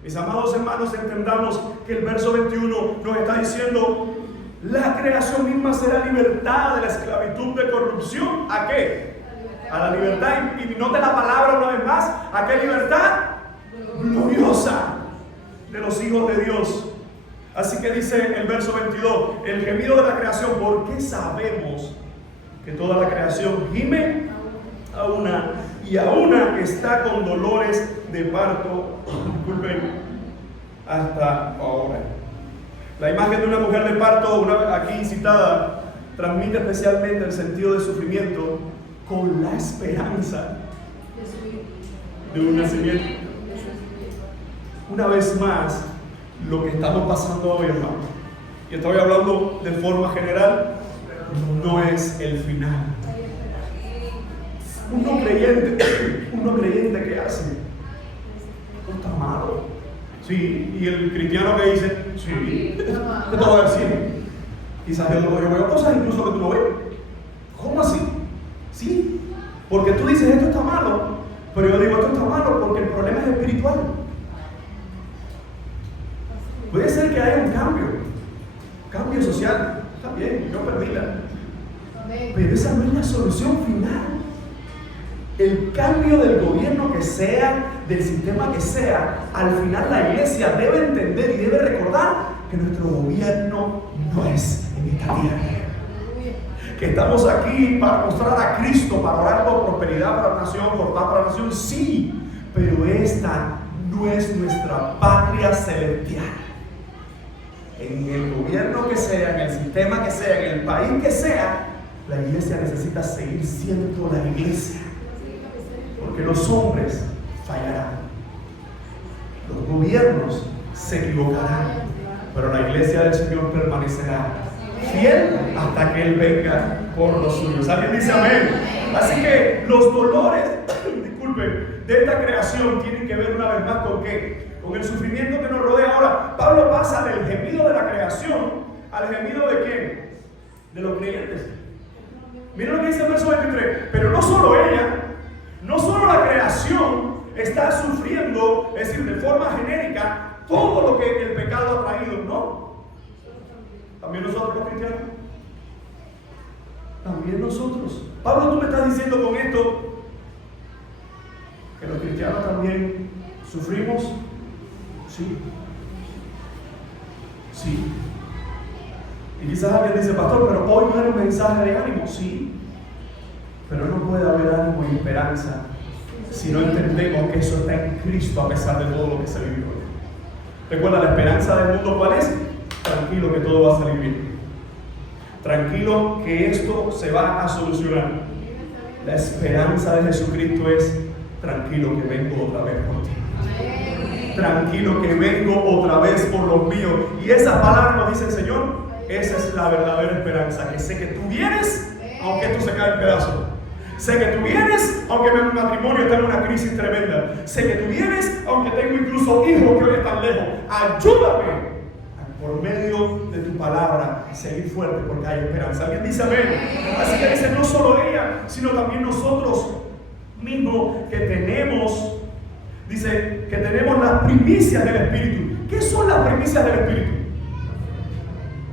Mis amados hermanos, entendamos que el verso 21 nos está diciendo: la creación misma será libertada de la esclavitud de corrupción. ¿A qué? A la libertad. Y note la palabra una vez más. ¿A qué libertad? Gloriosa de los hijos de Dios. Así que dice el verso 22, el gemido de la creación, porque sabemos que toda la creación gime a una, y a una está con dolores de parto, disculpen, hasta ahora. La imagen de una mujer de parto, aquí citada, transmite especialmente el sentido de sufrimiento con la esperanza de un nacimiento. Una vez más, lo que estamos pasando hoy, hermano, y estoy hablando de forma general, no es el final. Uno creyente que hace, no está malo. Sí, y el cristiano que dice, sí, ¿qué te voy a decir? Quizás yo veo cosas incluso que tú no ves. ¿Cómo así? Sí, porque tú dices esto está malo, pero yo digo esto está malo porque el problema es espiritual. Puede ser que haya un cambio social, está bien, yo permita, pero esa no es la solución final. El cambio del gobierno que sea, del sistema que sea, al final la iglesia debe entender y debe recordar que nuestro gobierno no es en esta tierra. Que estamos aquí para mostrar a Cristo, para orar por prosperidad para la nación, por paz para la nación, sí, pero esta no es nuestra patria celestial. En el gobierno que sea, en el sistema que sea, en el país que sea, la iglesia necesita seguir siendo la iglesia. Porque los hombres fallarán, los gobiernos se equivocarán, pero la iglesia del Señor permanecerá fiel hasta que Él venga por los suyos. ¿Alguien dice amén? Así que los dolores, disculpen, de esta creación tienen que ver una vez más con ¿qué? Con el sufrimiento que nos rodea. Ahora, Pablo pasa del gemido de la creación al gemido de ¿quién? De los creyentes. Miren lo que dice el verso 23. Pero no solo ella, no solo la creación está sufriendo, es decir, de forma genérica, todo lo que el pecado ha traído, ¿no? También nosotros los cristianos. También nosotros. Pablo, tú me estás diciendo con esto que los cristianos también sufrimos. Sí. Sí. Y quizás alguien dice, pastor, pero hoy no era un mensaje de ánimo. Sí. Pero no puede haber ánimo y esperanza si no entendemos que eso está en Cristo a pesar de todo lo que se vive hoy. Recuerda, la esperanza del mundo, ¿cuál es? Tranquilo que todo va a salir bien. Tranquilo que esto se va a solucionar. La esperanza de Jesucristo es tranquilo que vengo otra vez por ti. Tranquilo que vengo otra vez por los míos. Y esa palabra nos dice el Señor, esa es la verdadera esperanza, que sé que tú vienes aunque esto se cae en pedazos. Sé que tú vienes aunque mi matrimonio está en una crisis tremenda. Sé que tú vienes aunque tengo incluso hijos que hoy están lejos. Ayúdame por medio de tu palabra seguir fuerte porque hay esperanza. ¿Alguien dice amén? Así que dice no solo ella, sino también nosotros mismos que tenemos, dice que tenemos las primicias del Espíritu. ¿Qué son las primicias del Espíritu?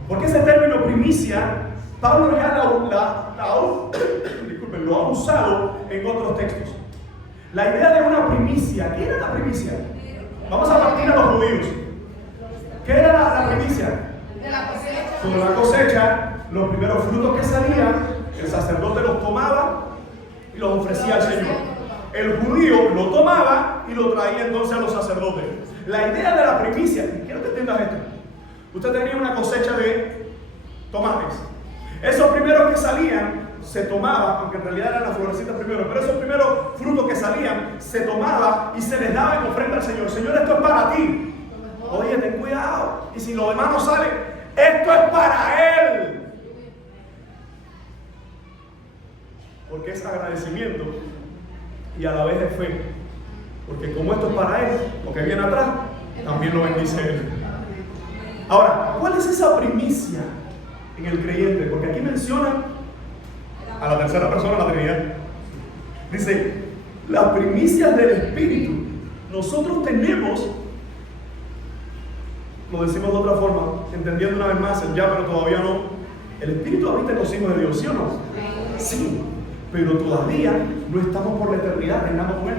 Porque ese término primicia, Pablo ya lo ha usado en otros textos. La idea de una primicia, ¿qué era la primicia? Vamos a partir a los judíos. ¿Qué era la primicia? De la cosecha. Sobre la cosecha, los primeros frutos que salían, el sacerdote los tomaba y los ofrecía al Señor. El judío lo tomaba y lo traía entonces a los sacerdotes. La idea de la primicia, y quiero que entiendas esto. Usted tenía una cosecha de tomates. Esos primeros que salían se tomaba, aunque en realidad eran las florecitas primero, pero esos primeros frutos que salían se tomaba y se les daba en ofrenda al Señor. Señor, esto es para ti. Oye, ten cuidado. Y si lo demás no sale, esto es para Él. Porque es agradecimiento y a la vez es fe. Porque como esto es para Él, lo que viene atrás, también lo bendice Él. Ahora, ¿cuál es esa primicia en el creyente? Porque aquí menciona a la tercera persona de la Trinidad. Dice, las primicias del Espíritu. Nosotros tenemos, lo decimos de otra forma, entendiendo una vez más el ya, pero todavía no. El Espíritu habita en los hijos de Dios, ¿sí o no? Sí, pero todavía no estamos por la eternidad reinando con Él.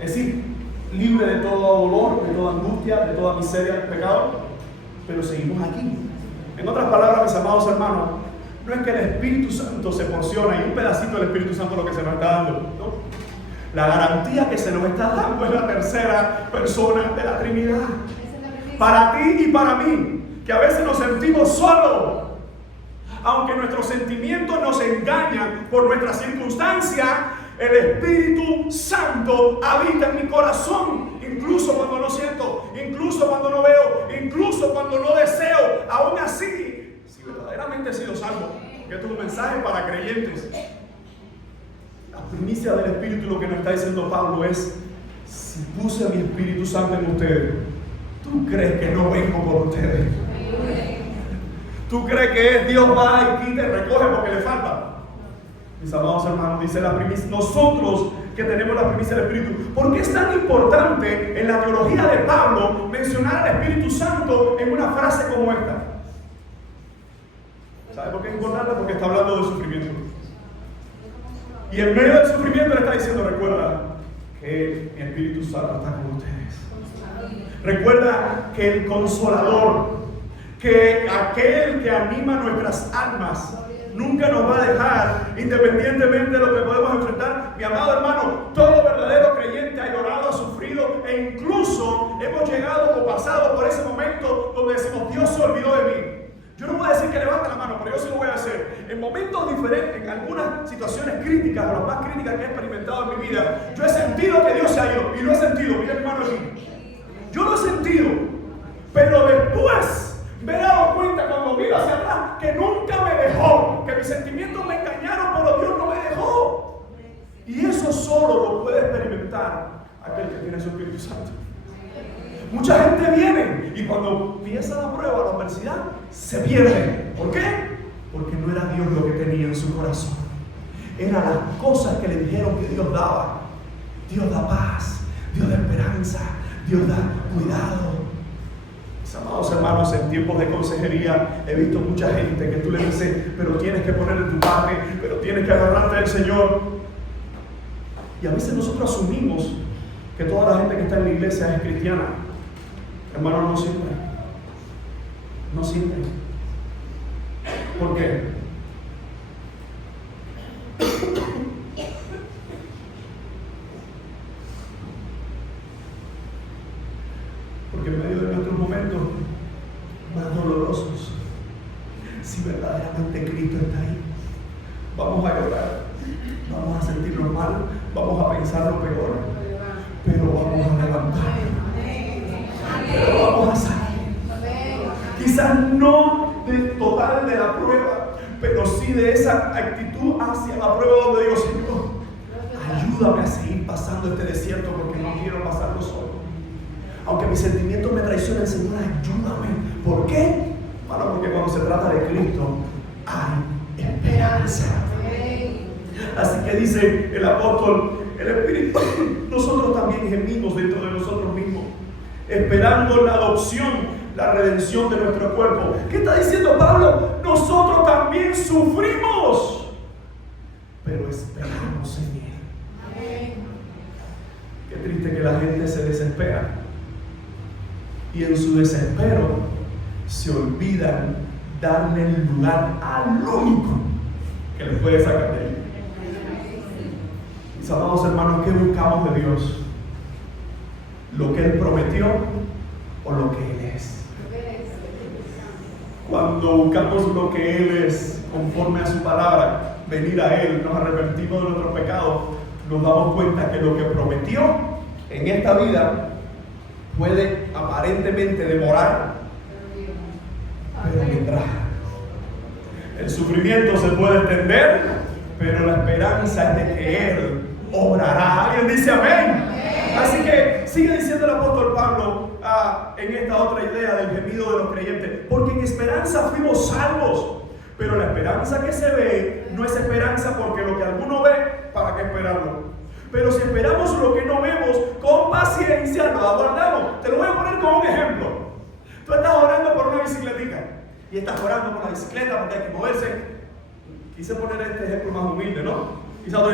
Es decir, libre de todo dolor, de toda angustia, de toda miseria, de pecado, pero seguimos aquí. En otras palabras, mis amados hermanos, no es que el Espíritu Santo se porciona y un pedacito del Espíritu Santo lo que se nos está dando, ¿no? La garantía que se nos está dando es la tercera persona de la Trinidad. Para ti y para mí, que a veces nos sentimos solos, aunque nuestros sentimientos nos engañan por nuestras circunstancias, el Espíritu Santo habita en mi corazón, incluso cuando no siento, incluso cuando no veo, incluso cuando no deseo. Aún así, si verdaderamente he sido salvo, porque esto es un mensaje para creyentes, la primicia del Espíritu, lo que nos está diciendo Pablo es: si puse a mi Espíritu Santo en ustedes, ¿tú crees que no vengo por ustedes? ¿Tú crees que es Dios va y quita y recoge porque le falta? Mis amados hermanos, dice la primicia, nosotros que tenemos la primicia del Espíritu. ¿Por qué es tan importante en la teología de Pablo mencionar al Espíritu Santo en una frase como esta? ¿Sabe por qué es importante? Porque está hablando del sufrimiento. Y en medio del sufrimiento le está diciendo: recuerda que mi Espíritu Santo está con ustedes. Recuerda que el Consolador, que aquel que anima nuestras almas, nunca nos va a dejar, independientemente de lo que podemos enfrentar. Mi amado hermano, todo verdadero creyente ha llorado, ha sufrido, e incluso hemos llegado o pasado por ese momento donde decimos: Dios se olvidó de mí. Yo no voy a decir que levante la mano, pero yo sí lo voy a hacer. En momentos diferentes, en algunas situaciones críticas, o las más críticas que he experimentado en mi vida, yo he sentido que Dios se ha ido, y lo he sentido. Mira mi mano aquí. Yo lo he sentido, pero después me he dado cuenta, cuando miro hacia atrás, que nunca me dejó, que mis sentimientos me engañaron, pero Dios no me dejó. Y eso solo lo puede experimentar aquel que tiene su Espíritu Santo. Mucha gente viene y cuando empieza la prueba, la adversidad, se pierde. ¿Por qué? Porque no era Dios lo que tenía en su corazón. Eran las cosas que le dijeron que Dios daba. Dios da paz, Dios da esperanza, Dios da cuidado. Mis amados hermanos, en tiempos de consejería he visto mucha gente que tú le dices: pero tienes que ponerle tu parte, pero tienes que agarrarte del Señor. Y a veces nosotros asumimos que toda la gente que está en la iglesia es cristiana. Hermano, no siempre. No siempre. ¿Por qué? Porque en medio de nuestros momentos más dolorosos, si verdaderamente Cristo está ahí, vamos a llorar, vamos a sentirnos mal, vamos a pensar lo peor, pero vamos a levantarnos, pero vamos a salir. Quizás no del total de la prueba, pero sí de esa actitud hacia la prueba donde digo: Señor, ayúdame a seguir pasando este desierto porque no quiero pasarlo solo. Aunque mis sentimientos me traicionen, Señor, ayúdame. ¿Por qué? Bueno, porque cuando se trata de Cristo hay esperanza. Así que dice el apóstol: el Espíritu, nosotros también gemimos dentro de nosotros mismos, esperando la adopción, la redención de nuestro cuerpo. ¿Qué está diciendo Pablo? Nosotros también sufrimos, pero esperamos en Él. Qué triste que la gente se desespera y en su desespero se olvidan darle el lugar al único que les puede sacar de ahí. Mis amados hermanos, ¿qué buscamos de Dios? ¿Lo que Él prometió o lo que Él es? Cuando buscamos lo que Él es, conforme a su palabra, venir a Él, nos arrepentimos de nuestros pecados, nos damos cuenta que lo que prometió en esta vida puede aparentemente demorar, pero vendrá. El sufrimiento se puede extender, pero la esperanza es de que Él obrará. ¿Alguien dice amén? Así que sigue diciendo el apóstol Pablo en esta otra idea del gemido de los creyentes, porque en esperanza fuimos salvos, pero la esperanza que se ve no es esperanza, porque lo que alguno ve, ¿para qué esperarlo? Pero si esperamos lo que no vemos, con paciencia lo aguardamos. Te lo voy a poner como un ejemplo. Tú estás orando por una bicicletica y estás orando por la bicicleta porque hay que moverse. Quise poner este ejemplo más humilde, ¿no? Quizás no,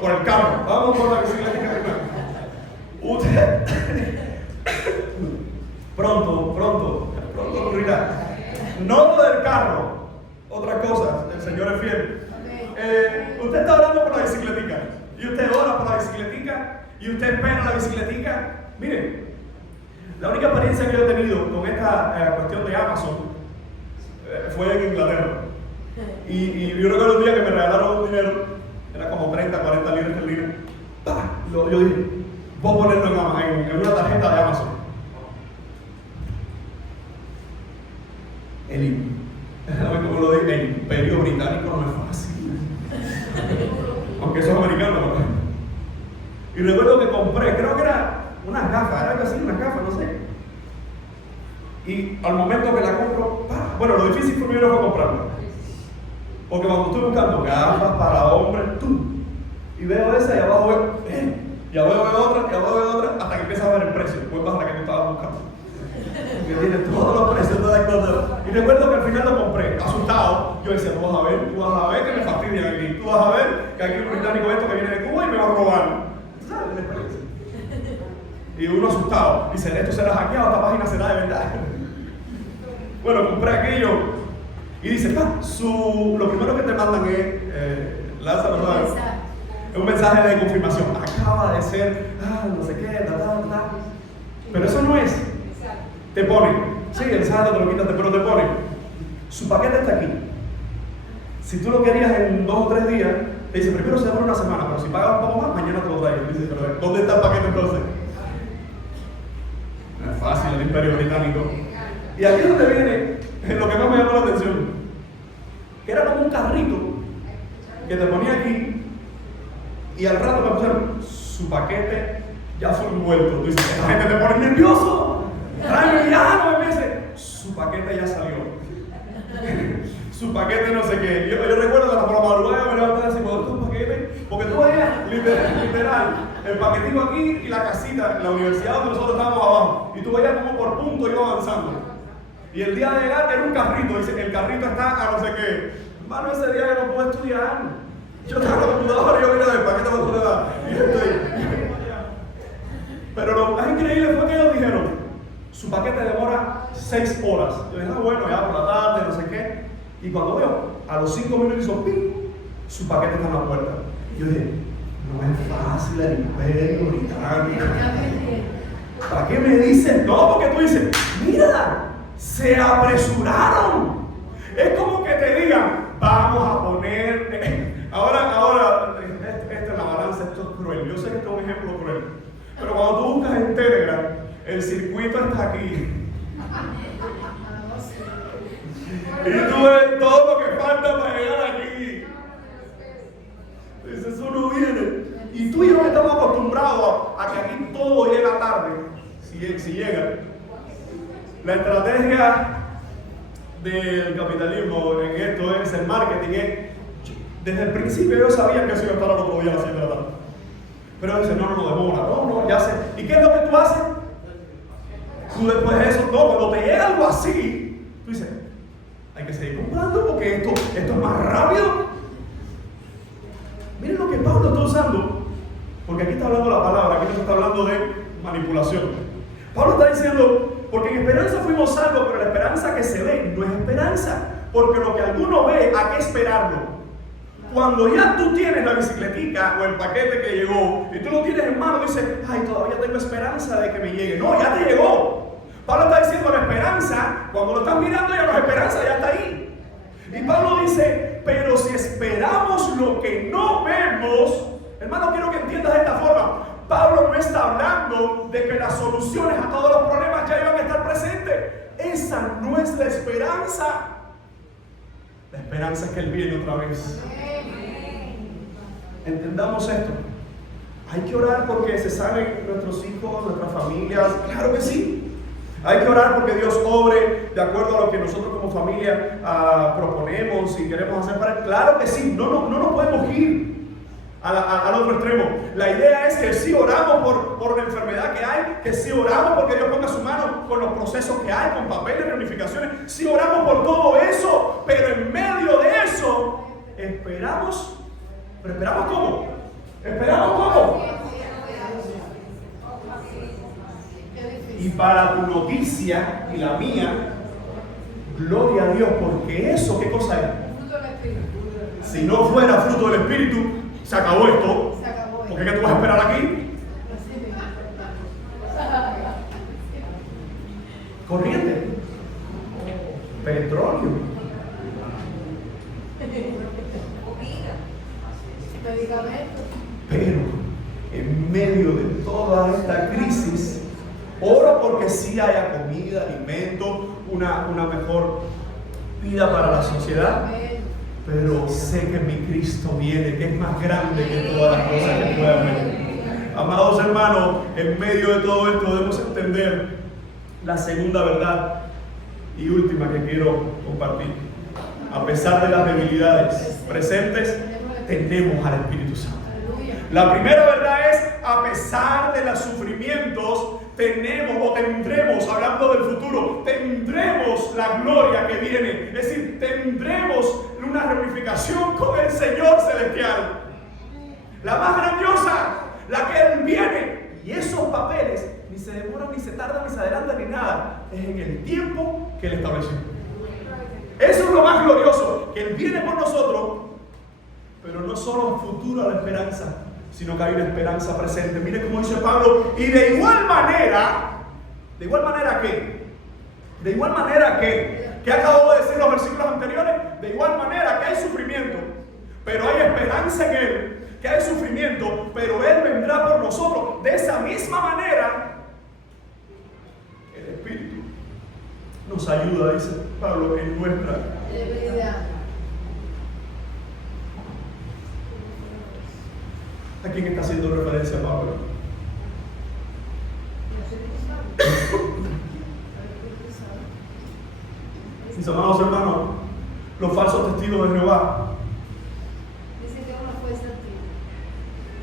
por el carro. Vamos por la bicicletica primero. Usted pronto ocurrirá. No lo del carro, otra cosa, el Señor es fiel. Usted está orando por la bicicletica y usted ora por la bicicletica y usted espera la bicicletica. Mire, la única experiencia que yo he tenido con esta cuestión de Amazon fue en Inglaterra. Y yo recuerdo un día que me regalaron un dinero, era como 30, 40 libras esterlinas. Yo dije, voy a ponerlo en una tarjeta de Amazon. El imperio británico no es fácil. Aunque eso es americano, ¿no? Y recuerdo que compré, creo que era unas gafas, era algo así, unas gafas, no sé. Y al momento que la compro, bueno, lo difícil primero fue comprarla. Porque cuando estoy buscando gafas para hombres, y veo esa y abajo veo, y abajo veo otra, y abajo veo otra, hasta que empieza a ver el precio, después baja la que tú estabas buscando. Que tiene todos los precios, todas las cosas. Y recuerdo que al final lo compré, asustado. Yo decía, tú vas a ver que me fastidian aquí. Tú vas a ver que aquí un británico esto que viene de Cuba y me va a robar. ¿Sabes la experiencia? Y uno asustado. Dice, esto será hackeado, esta página será de verdad. Bueno, compré aquello. Y dice, lo primero que te mandan es, Lázaro, ¿sabes? Es un mensaje de confirmación. Acaba de ser, no sé qué, Pero eso no es. Te pone, sí, el sábado te lo quitaste, pero te pone, su paquete está aquí. Si tú lo querías en 2 o 3 días, te dice, primero se demora una semana, pero si pagas un poco más, mañana te lo traigo. Dice, pero ¿dónde está el paquete entonces? No es fácil el imperio británico. Y aquí es donde viene lo que más me llamó la atención, que era como un carrito que te ponía aquí, y al rato me pusieron, su paquete ya fue envuelto. Tú dices, la gente te pone nervioso. Tráeme ya, 9 meses. Su paquete ya salió. Su paquete no sé qué. Yo recuerdo que hasta por la madrugada me levantaba así, ¿cuál es tu paquete? Porque tú veías literal el paquetico aquí y la casita, la universidad donde nosotros estábamos abajo. Y tú veías como por punto iba avanzando. Y el día de llegar era un carrito. Dice, el carrito está a no sé qué. Hermano, ese día yo no pude estudiar. Yo estaba en la computadora y yo mira, el paquete me puede dar. Pero lo más increíble fue que ellos dijeron, su paquete demora 6 horas. Yo dije, bueno, ya por la tarde, no sé qué. Y cuando veo, a los 5 minutos hizo ¡ping! Su paquete está en la puerta. Y yo dije, no es fácil el imperio británico. ¿Para qué me dices? No, porque tú dices, mira, se apresuraron. Es como que te digan, vamos a poner. Ahora, esto es la balanza, esto es cruel. Yo sé que esto es un ejemplo cruel. Pero cuando tú buscas en Telegram, el circuito está aquí. Y tú ves todo lo que falta para llegar aquí. Dices, eso no viene. Y tú y yo estamos acostumbrados a que aquí todo llega tarde. Si llega. La estrategia del capitalismo en esto es el marketing. Desde el principio ellos sabían que eso iba a estar al otro día a las 7 de la tarde. Pero dicen, no, demora. No, ya sé. ¿Y qué es lo que tú haces? Tú después de eso, cuando te llega algo así, tú dices, hay que seguir comprando porque esto es más rápido. Miren lo que Pablo está usando, porque aquí está hablando la palabra, aquí no está hablando de manipulación. Pablo está diciendo, porque en esperanza fuimos salvos, pero la esperanza que se ve no es esperanza, porque lo que alguno ve, ¿a qué esperarlo? Cuando ya tú tienes la bicicletica o el paquete que llegó y tú lo tienes en mano, dices, ay, todavía tengo esperanza de que me llegue. No, ya te llegó. Pablo está diciendo la esperanza, cuando lo están mirando ya la esperanza ya está ahí. Y Pablo dice, pero si esperamos lo que no vemos, hermano, quiero que entiendas de esta forma. Pablo no está hablando de que las soluciones a todos los problemas ya iban a estar presentes. Esa no es la esperanza. La esperanza es que Él viene otra vez. Entendamos esto. Hay que orar porque se saben nuestros hijos, nuestras familias. Claro que sí. Hay que orar porque Dios obre de acuerdo a lo que nosotros como familia proponemos y queremos hacer para Él. Claro que sí. No nos podemos ir al otro extremo. La idea es que sí oramos por la enfermedad que hay, que sí oramos porque Dios ponga su mano con los procesos que hay, con papeles, reunificaciones. Sí oramos por todo eso, pero en medio de eso esperamos. ¿Pero esperamos cómo? ¿Esperamos cómo? Y para tu noticia y la mía, gloria a Dios, porque eso, ¿qué cosa es? Si no fuera fruto del Espíritu, se acabó esto. ¿Por qué tú vas a esperar aquí? Corriente, petróleo, pero en medio de toda esta crisis, oro porque sí haya comida, alimento, una mejor vida para la sociedad. Pero sé que mi Cristo viene, que es más grande que todas las cosas que puedan venir. Amados hermanos, en medio de todo esto debemos entender la segunda verdad y última que quiero compartir. A pesar de las debilidades presentes, tenemos al Espíritu Santo. La primera verdad es, a pesar de los sufrimientos, tenemos o tendremos, hablando del futuro, tendremos la gloria que viene. Es decir, tendremos una reunificación con el Señor celestial. La más grandiosa, la que Él viene. Y esos papeles ni se demoran, ni se tardan, ni se adelantan, ni nada. Es en el tiempo que Él estableció. Eso es lo más glorioso, que Él viene por nosotros, pero no solo futuro a la esperanza, sino que hay una esperanza presente. Mire cómo dice Pablo, y de igual manera que acabo de decir los versículos anteriores, de igual manera que hay sufrimiento, pero hay esperanza en Él, que hay sufrimiento, pero Él vendrá por nosotros. De esa misma manera, el Espíritu nos ayuda, dice Pablo, en nuestra debilidad. ¿A quién está haciendo referencia Pablo? Mis amados hermanos, los falsos testigos de Jehová.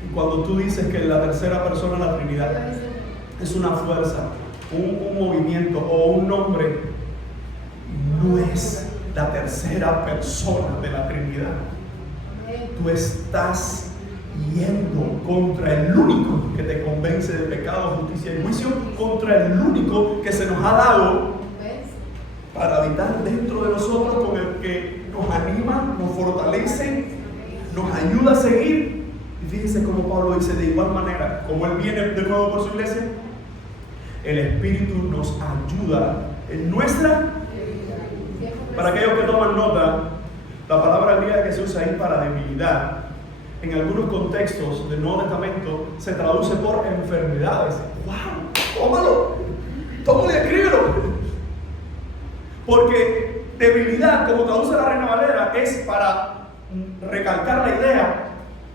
Y cuando tú dices que la tercera persona de la Trinidad es una fuerza, un movimiento o un nombre, no es la tercera persona de la Trinidad. Tú estás yendo contra el único que te convence de pecado, justicia y juicio, contra el único que se nos ha dado para habitar dentro de nosotros, con el que nos anima, nos fortalece, nos ayuda a seguir. Y fíjense cómo Pablo dice, de igual manera, como Él viene de nuevo por su iglesia, el Espíritu nos ayuda en nuestra. Para aquellos que toman nota, la palabra griega que se usa ahí para debilidad, en algunos contextos del Nuevo Testamento se traduce por enfermedades. ¡Wow! tómalo y escríbelo. Porque debilidad, como traduce la Reina Valera, es para recalcar la idea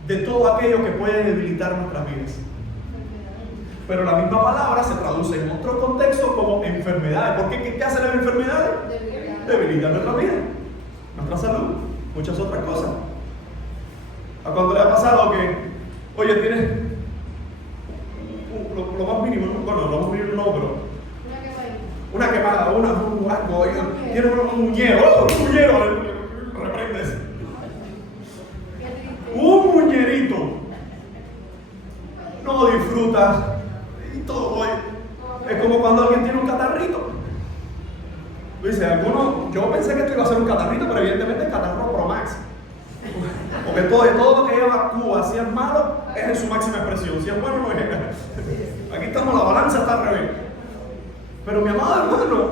de todo aquello que puede debilitar nuestras vidas. Pero la misma palabra se traduce en otro contexto como enfermedades. ¿Por qué? ¿Qué hacen las enfermedades? Debilitar nuestra vida, nuestra salud, muchas otras cosas. ¿A cuándo le ha pasado que, oye, tienes lo más mínimo, bueno, lo más mínimo no, pero una quemada, un algo, tienes un muñero, reprendes. Un muñerito. No disfrutas y todo, oye. Es como cuando alguien tiene un catarrito. Dice, yo pensé que esto iba a ser un catarrito, pero evidentemente es catarro Pro Max. Porque todo lo que lleva Cuba, si es malo, es en su máxima expresión. Si es bueno, no es. Aquí estamos, la balanza está al revés. Pero mi amado hermano,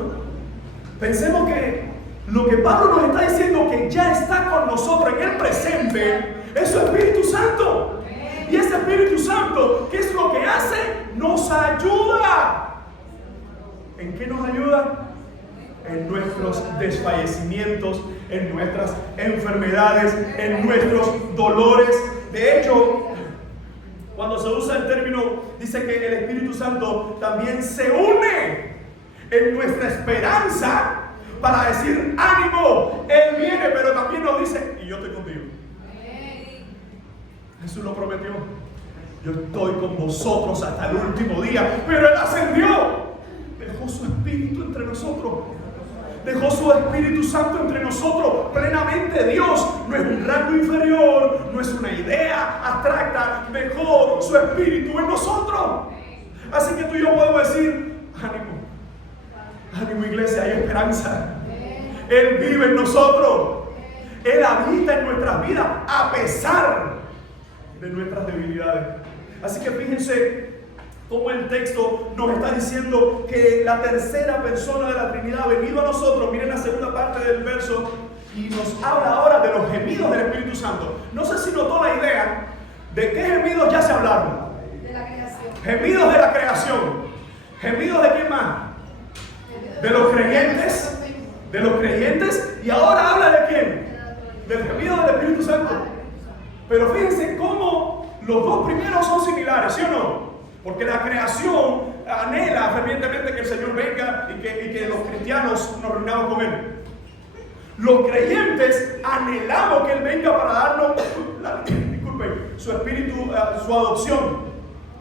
pensemos que lo que Pablo nos está diciendo, que ya está con nosotros en el presente, es su Espíritu Santo. Y ese Espíritu Santo, ¿qué es lo que hace? Nos ayuda. ¿En qué nos ayuda? En nuestros desfallecimientos, en nuestras enfermedades, en nuestros dolores. De hecho, cuando se usa el término, dice que el Espíritu Santo también se une en nuestra esperanza para decir, ánimo, Él viene, pero también nos dice, y yo estoy contigo. Jesús lo prometió. Yo estoy con vosotros hasta el último día, pero Él ascendió. Dejó su Espíritu entre nosotros. Dejó su Espíritu Santo entre nosotros, plenamente Dios. No es un rango inferior, no es una idea abstracta. Dejó su Espíritu en nosotros. Así que tú y yo podemos decir, ánimo, ánimo iglesia, hay esperanza. Él vive en nosotros. Él habita en nuestras vidas a pesar de nuestras debilidades. Así que fíjense cómo el texto nos está diciendo que la tercera persona de la Trinidad ha venido a nosotros. Miren la segunda parte del verso y nos habla ahora de los gemidos del Espíritu Santo. No sé si notó la idea de qué gemidos ya se hablaron. De la creación. Gemidos de la creación. ¿Gemidos de quién más? De los creyentes. De los creyentes. Y ahora habla de quién? Del gemido del Espíritu Santo. Pero fíjense cómo los dos primeros son similares, ¿sí o no? Porque la creación anhela fervientemente que el Señor venga y que los cristianos nos reunamos con Él. Los creyentes anhelamos que Él venga para darnos su espíritu, su adopción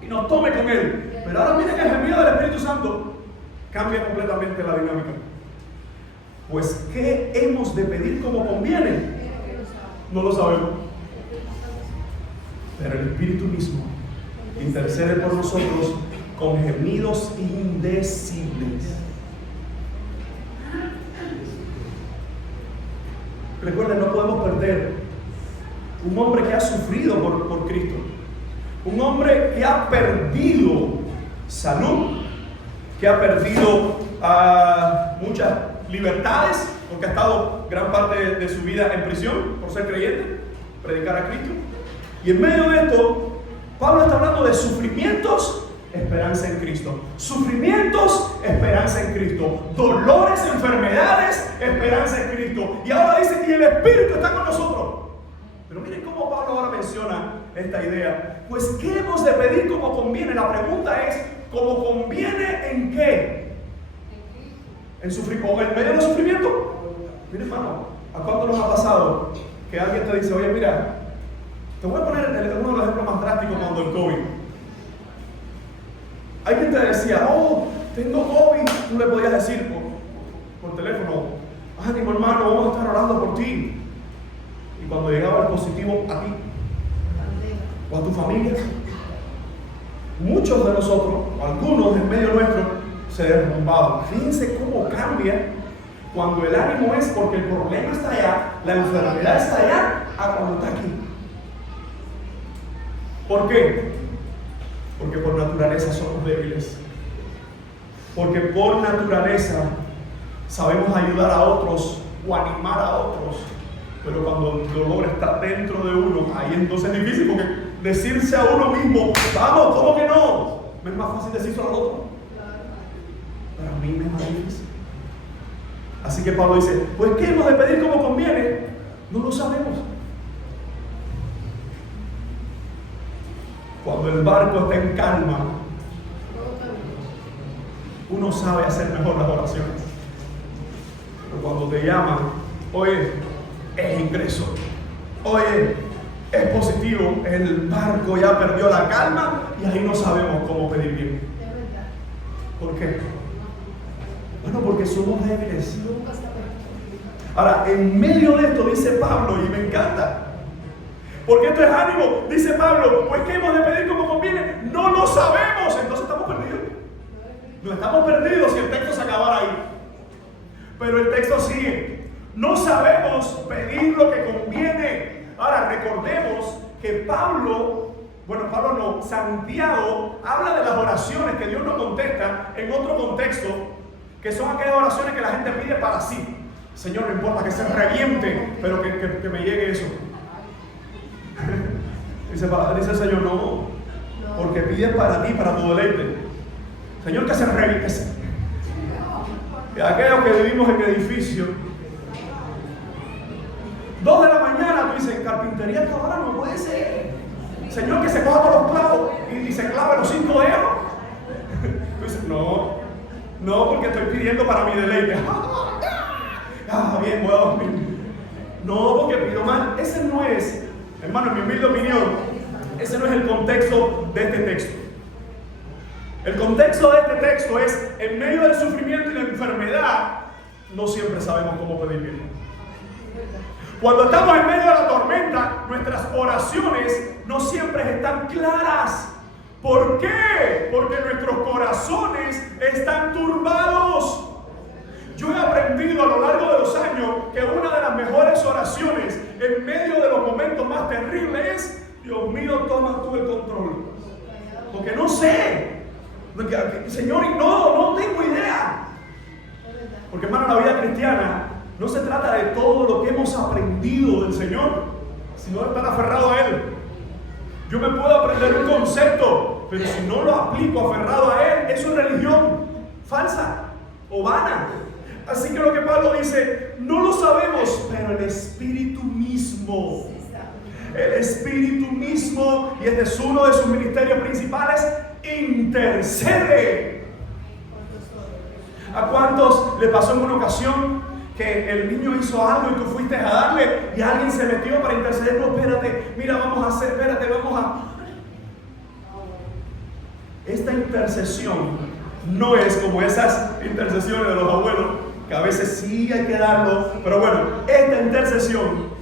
y nos tome con Él. Pero ahora miren el gemido del Espíritu Santo cambia completamente la dinámica. Pues, ¿qué hemos de pedir como conviene? No lo sabemos. Pero el Espíritu mismo intercede por nosotros con gemidos indecibles. Recuerden, no podemos perder un hombre que ha sufrido por Cristo, un hombre que ha perdido salud, que ha perdido muchas libertades, porque ha estado gran parte de su vida en prisión por ser creyente, predicar a Cristo. Y en medio de esto, Pablo está hablando de sufrimientos, esperanza en Cristo. Sufrimientos, esperanza en Cristo. Dolores, enfermedades, esperanza en Cristo. Y ahora dice que el Espíritu está con nosotros. Pero miren cómo Pablo ahora menciona esta idea. Pues, ¿qué hemos de pedir como conviene? La pregunta es, ¿cómo conviene en qué? ¿En medio del sufrimiento? Mire, hermano, ¿a cuánto nos ha pasado que alguien te dice, oye, mira, te voy a poner uno de los ejemplos más drásticos cuando el COVID? Alguien te decía, oh, tengo COVID. Tú le podías decir por teléfono, ánimo hermano, vamos a estar orando por ti. Y cuando llegaba el positivo a ti o a tu familia, muchos de nosotros, algunos en medio nuestro, se derrumbaban. Fíjense cómo cambia cuando el ánimo es porque el problema está allá, la enfermedad está allá, a cuando está aquí. ¿Por qué? Porque por naturaleza somos débiles. Porque por naturaleza sabemos ayudar a otros o animar a otros. Pero cuando el dolor está dentro de uno, ahí entonces es difícil, porque decirse a uno mismo, vamos, ¿cómo que no? Me es más fácil decírselo al otro. Pero a mí me es más difícil. Así que Pablo dice, pues ¿qué hemos de pedir como conviene? No lo sabemos. Cuando el barco está en calma, uno sabe hacer mejor las oraciones. Pero cuando te llaman, oye, es ingreso, oye, es positivo, el barco ya perdió la calma y ahí no sabemos cómo pedir bien. ¿Por qué? Bueno, porque somos débiles. Ahora, en medio de esto dice Pablo, y me encanta, porque esto es ánimo, dice Pablo, pues ¿qué hemos de pedir como conviene? No lo sabemos, entonces estamos perdidos. No estamos perdidos si el texto se acabara ahí. Pero el texto sigue. No sabemos pedir lo que conviene. Ahora, recordemos que Santiago habla de las oraciones que Dios no contesta en otro contexto, que son aquellas oraciones que la gente pide para sí. Señor, no importa que se reviente, pero que me llegue eso. Dice el Señor, no, porque pides para ti, para tu deleite. Señor, que se reviente. Aquellos que vivimos en edificio, 2 de la mañana, tú dices, carpintería esta hora no puede ser. Señor, que se coja todos los clavos y se clave los 5 dedos. Tú dices, no, porque estoy pidiendo para mi deleite. Bien, voy a dormir. No, porque pido mal. Ese no es, hermano, en mi humilde opinión, ese no es el contexto de este texto. El contexto de este texto es, en medio del sufrimiento y la enfermedad, no siempre sabemos cómo pedir bien. Cuando estamos en medio de la tormenta, nuestras oraciones no siempre están claras. ¿Por qué? Porque nuestros corazones están turbados. Yo he aprendido a lo largo de los años que una de las mejores oraciones en medio de los momentos más terribles es: Dios mío, toma tú el control. Porque no sé. Señor, no tengo idea. Porque, hermano, la vida cristiana no se trata de todo lo que hemos aprendido del Señor, sino de estar aferrado a Él. Yo me puedo aprender un concepto, pero si no lo aplico aferrado a Él, eso es religión falsa o vana. Así que lo que Pablo dice, no lo sabemos, pero el Espíritu mismo, y este es uno de sus ministerios principales, intercede. ¿A cuántos le pasó en una ocasión que el niño hizo algo y tú fuiste a darle y alguien se metió para interceder? No, espérate, mira, vamos a... Esta intercesión no es como esas intercesiones de los abuelos, que a veces sí hay que darlo, pero bueno, esta intercesión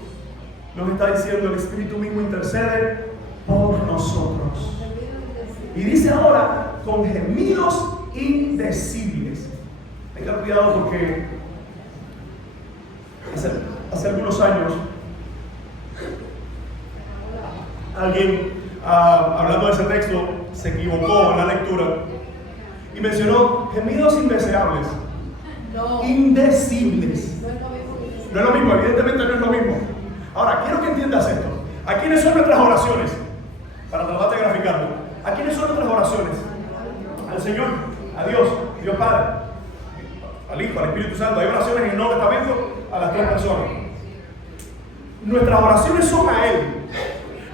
nos está diciendo: el Espíritu mismo intercede por nosotros. Y dice ahora, con gemidos indecibles. Tenga cuidado porque hace algunos años alguien, hablando de ese texto, se equivocó en la lectura y mencionó gemidos indeseables. Indecibles. No es lo mismo, evidentemente no es lo mismo. Ahora, quiero que entiendas esto. ¿A quiénes son nuestras oraciones? Para tratar de graficarlo. ¿A quiénes son nuestras oraciones? Al Señor, a Dios Padre, al Hijo, al Espíritu Santo. Hay oraciones en el Nuevo Testamento a las 3 personas. Nuestras oraciones son a Él.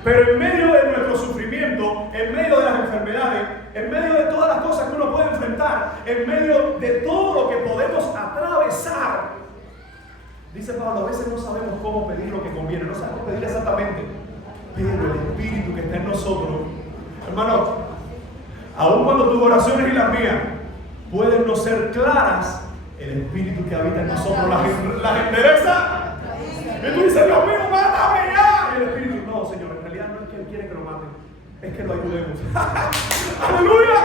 Pero en medio de nuestro sufrimiento, en medio de las enfermedades, en medio de todas las cosas que uno puede enfrentar, en medio de todo lo que podemos atravesar, dice Pablo, a veces no sabemos cómo pedir lo que conviene, no sabemos pedir exactamente, pero el Espíritu que está en nosotros, hermano, aun cuando tus oraciones y las mías pueden no ser claras, el Espíritu que habita en nosotros las endereza. Y tú dices, Dios mío, mátame ya. Y el Espíritu, no, Señor, en realidad no es que Él quiere que lo maten, es que lo ayudemos. ¡Aleluya!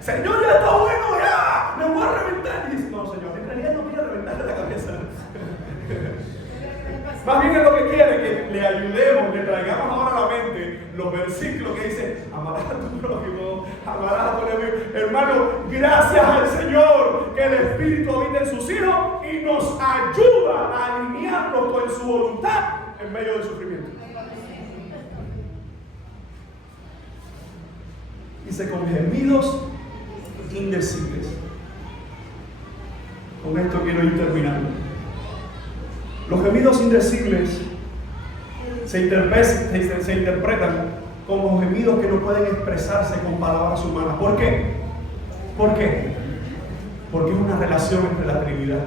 Señor, ya está bueno, ya, me voy a reventar. Y dice, no, Señor, en realidad no quiere reventarle la cabeza. Más bien es lo que quiere, que le ayudemos, le traigamos ahora a la mente los versículos que dice: amarás a tu prójimo, amarás a tu enemigo. Hermano, gracias al Señor que el Espíritu habita en sus hijos y nos ayuda a alinearnos con su voluntad en medio del sufrimiento. Dice, con gemidos indecibles. Con esto quiero ir terminando. Los gemidos indecibles se interpretan como gemidos que no pueden expresarse con palabras humanas. ¿Por qué? ¿Por qué? Porque es una relación entre la Trinidad.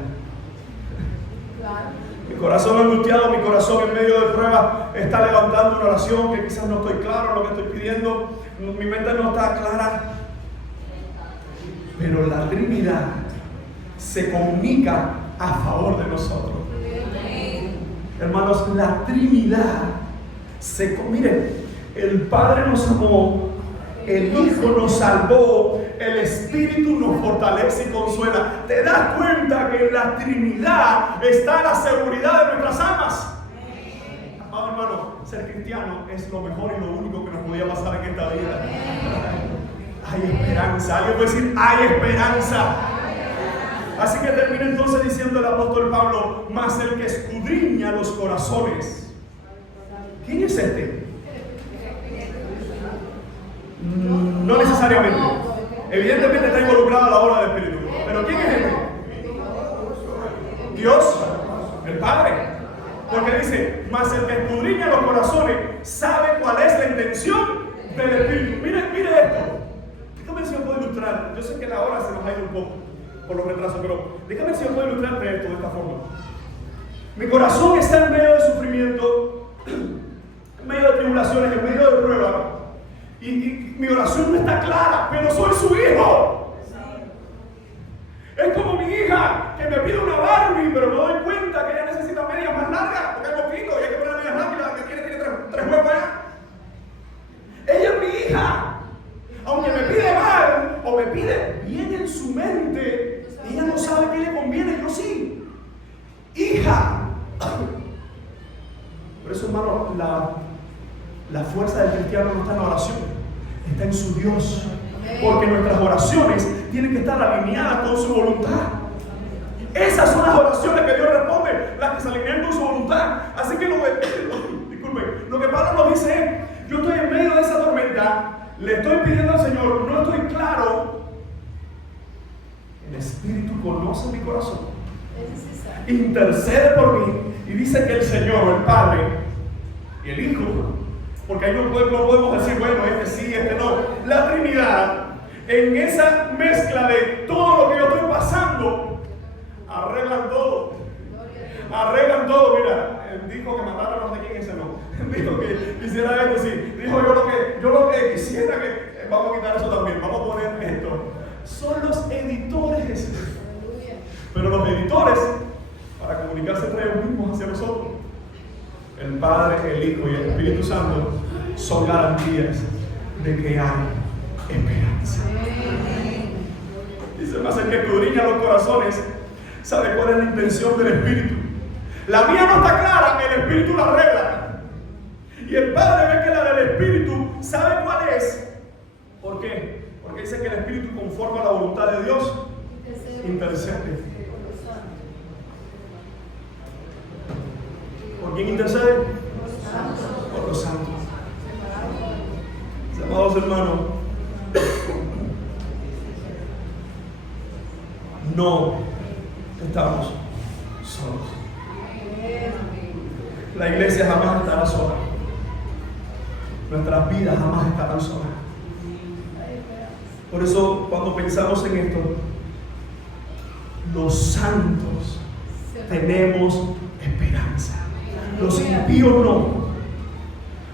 Mi corazón angustiado, mi corazón en medio de pruebas está levantando una oración que quizás no estoy claro en lo que estoy pidiendo, mi mente no está clara, pero la Trinidad se comunica a favor de nosotros. Hermanos, la Trinidad miren, el Padre nos amó, el Hijo nos salvó, el Espíritu nos fortalece y consuela. ¿Te das cuenta que en la Trinidad está la seguridad de nuestras almas? ser cristiano es lo mejor y lo único que nos podía pasar en esta vida. Hay esperanza. Alguien puede decir, hay esperanza. Así que termina entonces diciendo el apóstol Pablo, mas el que escudriña los corazones. ¿Quién es este? No necesariamente. Evidentemente está involucrado a la obra del Espíritu. Pero ¿quién es este? Dios, el Padre. Porque dice, mas el que escudriña los corazones sabe cuál es la intención del Espíritu. Mire esto. Déjame ver si yo puedo ilustrar. Yo sé que la hora se nos ha ido un poco por los retrasos, pero déjame ver si yo puedo ilustrarte esto de esta forma. Mi corazón está en medio de sufrimiento, en medio de tribulaciones, en medio de pruebas. Y mi oración no está clara, pero soy su hijo. Es como mi hija que me pide una Barbie, pero me doy cuenta que ella necesita medias más largas, porque es poquito y hay que poner medias largas, la que tiene tres huevos allá. Ella es mi hija. Aunque me pide mal o me pide bien en su mente, ella no sabe qué le conviene, yo sí. Hija. Por eso, hermano, la fuerza del cristiano no está en la oración, está en su Dios. Porque nuestras oraciones tienen que estar alineadas con su voluntad. Esas son las oraciones que Dios responde, las que se alinean con su voluntad. Así que lo que Pablo nos dice es, yo estoy en medio de esa tormenta, le estoy pidiendo al Señor, no estoy claro. El Espíritu conoce mi corazón, intercede por mí y dice que el Señor, el Padre y el Hijo, porque ahí no podemos decir, bueno, este sí, este no. La Trinidad, en esa mezcla de todo lo que yo estoy pasando, arreglan todo. Arreglan todo. Mira, dijo que matara no sé quién, ese no. Dijo que quisiera esto, sí. Dijo yo lo que quisiera que... Vamos a quitar eso también, vamos a poner esto. Son los editores. Pero los editores, para comunicarse entre ellos mismos hacia nosotros, el Padre, el Hijo y el Espíritu Santo son garantías de que hay esperanza. Dice, más el que escudriña los corazones sabe cuál es la intención del Espíritu. La mía no está clara, el Espíritu la arregla. Y el Padre ve que la del Espíritu sabe cuál es. ¿Por qué? Porque dice que el Espíritu, conforme a la voluntad de Dios, intercede. ¿Por quién intercede? Por los santos. Amados hermanos, no estamos solos. La iglesia jamás estará sola. Nuestras vidas jamás estarán solas. Por eso, cuando pensamos en esto, los santos tenemos esperanza. Los impíos no.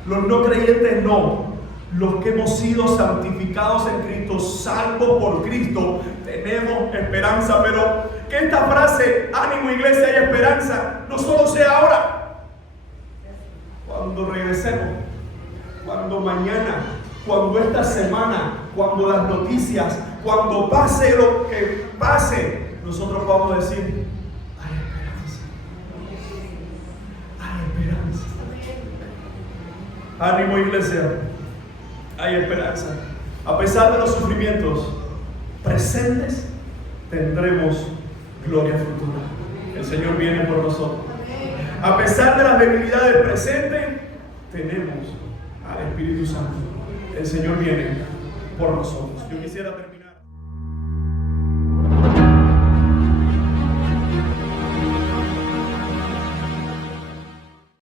Los no creyentes no. Los que hemos sido santificados en Cristo, salvos por Cristo, tenemos esperanza. Pero que esta frase, ánimo iglesia, hay esperanza, no solo sea ahora. Cuando regresemos, cuando mañana, cuando esta semana, cuando las noticias, cuando pase lo que pase, nosotros vamos a decir, hay esperanza. Hay esperanza. Ánimo iglesia, hay esperanza. A pesar de los sufrimientos presentes, tendremos gloria futura. El Señor viene por nosotros. A pesar de las debilidades presentes, tenemos al Espíritu Santo. El Señor viene por nosotros. Yo quisiera terminar.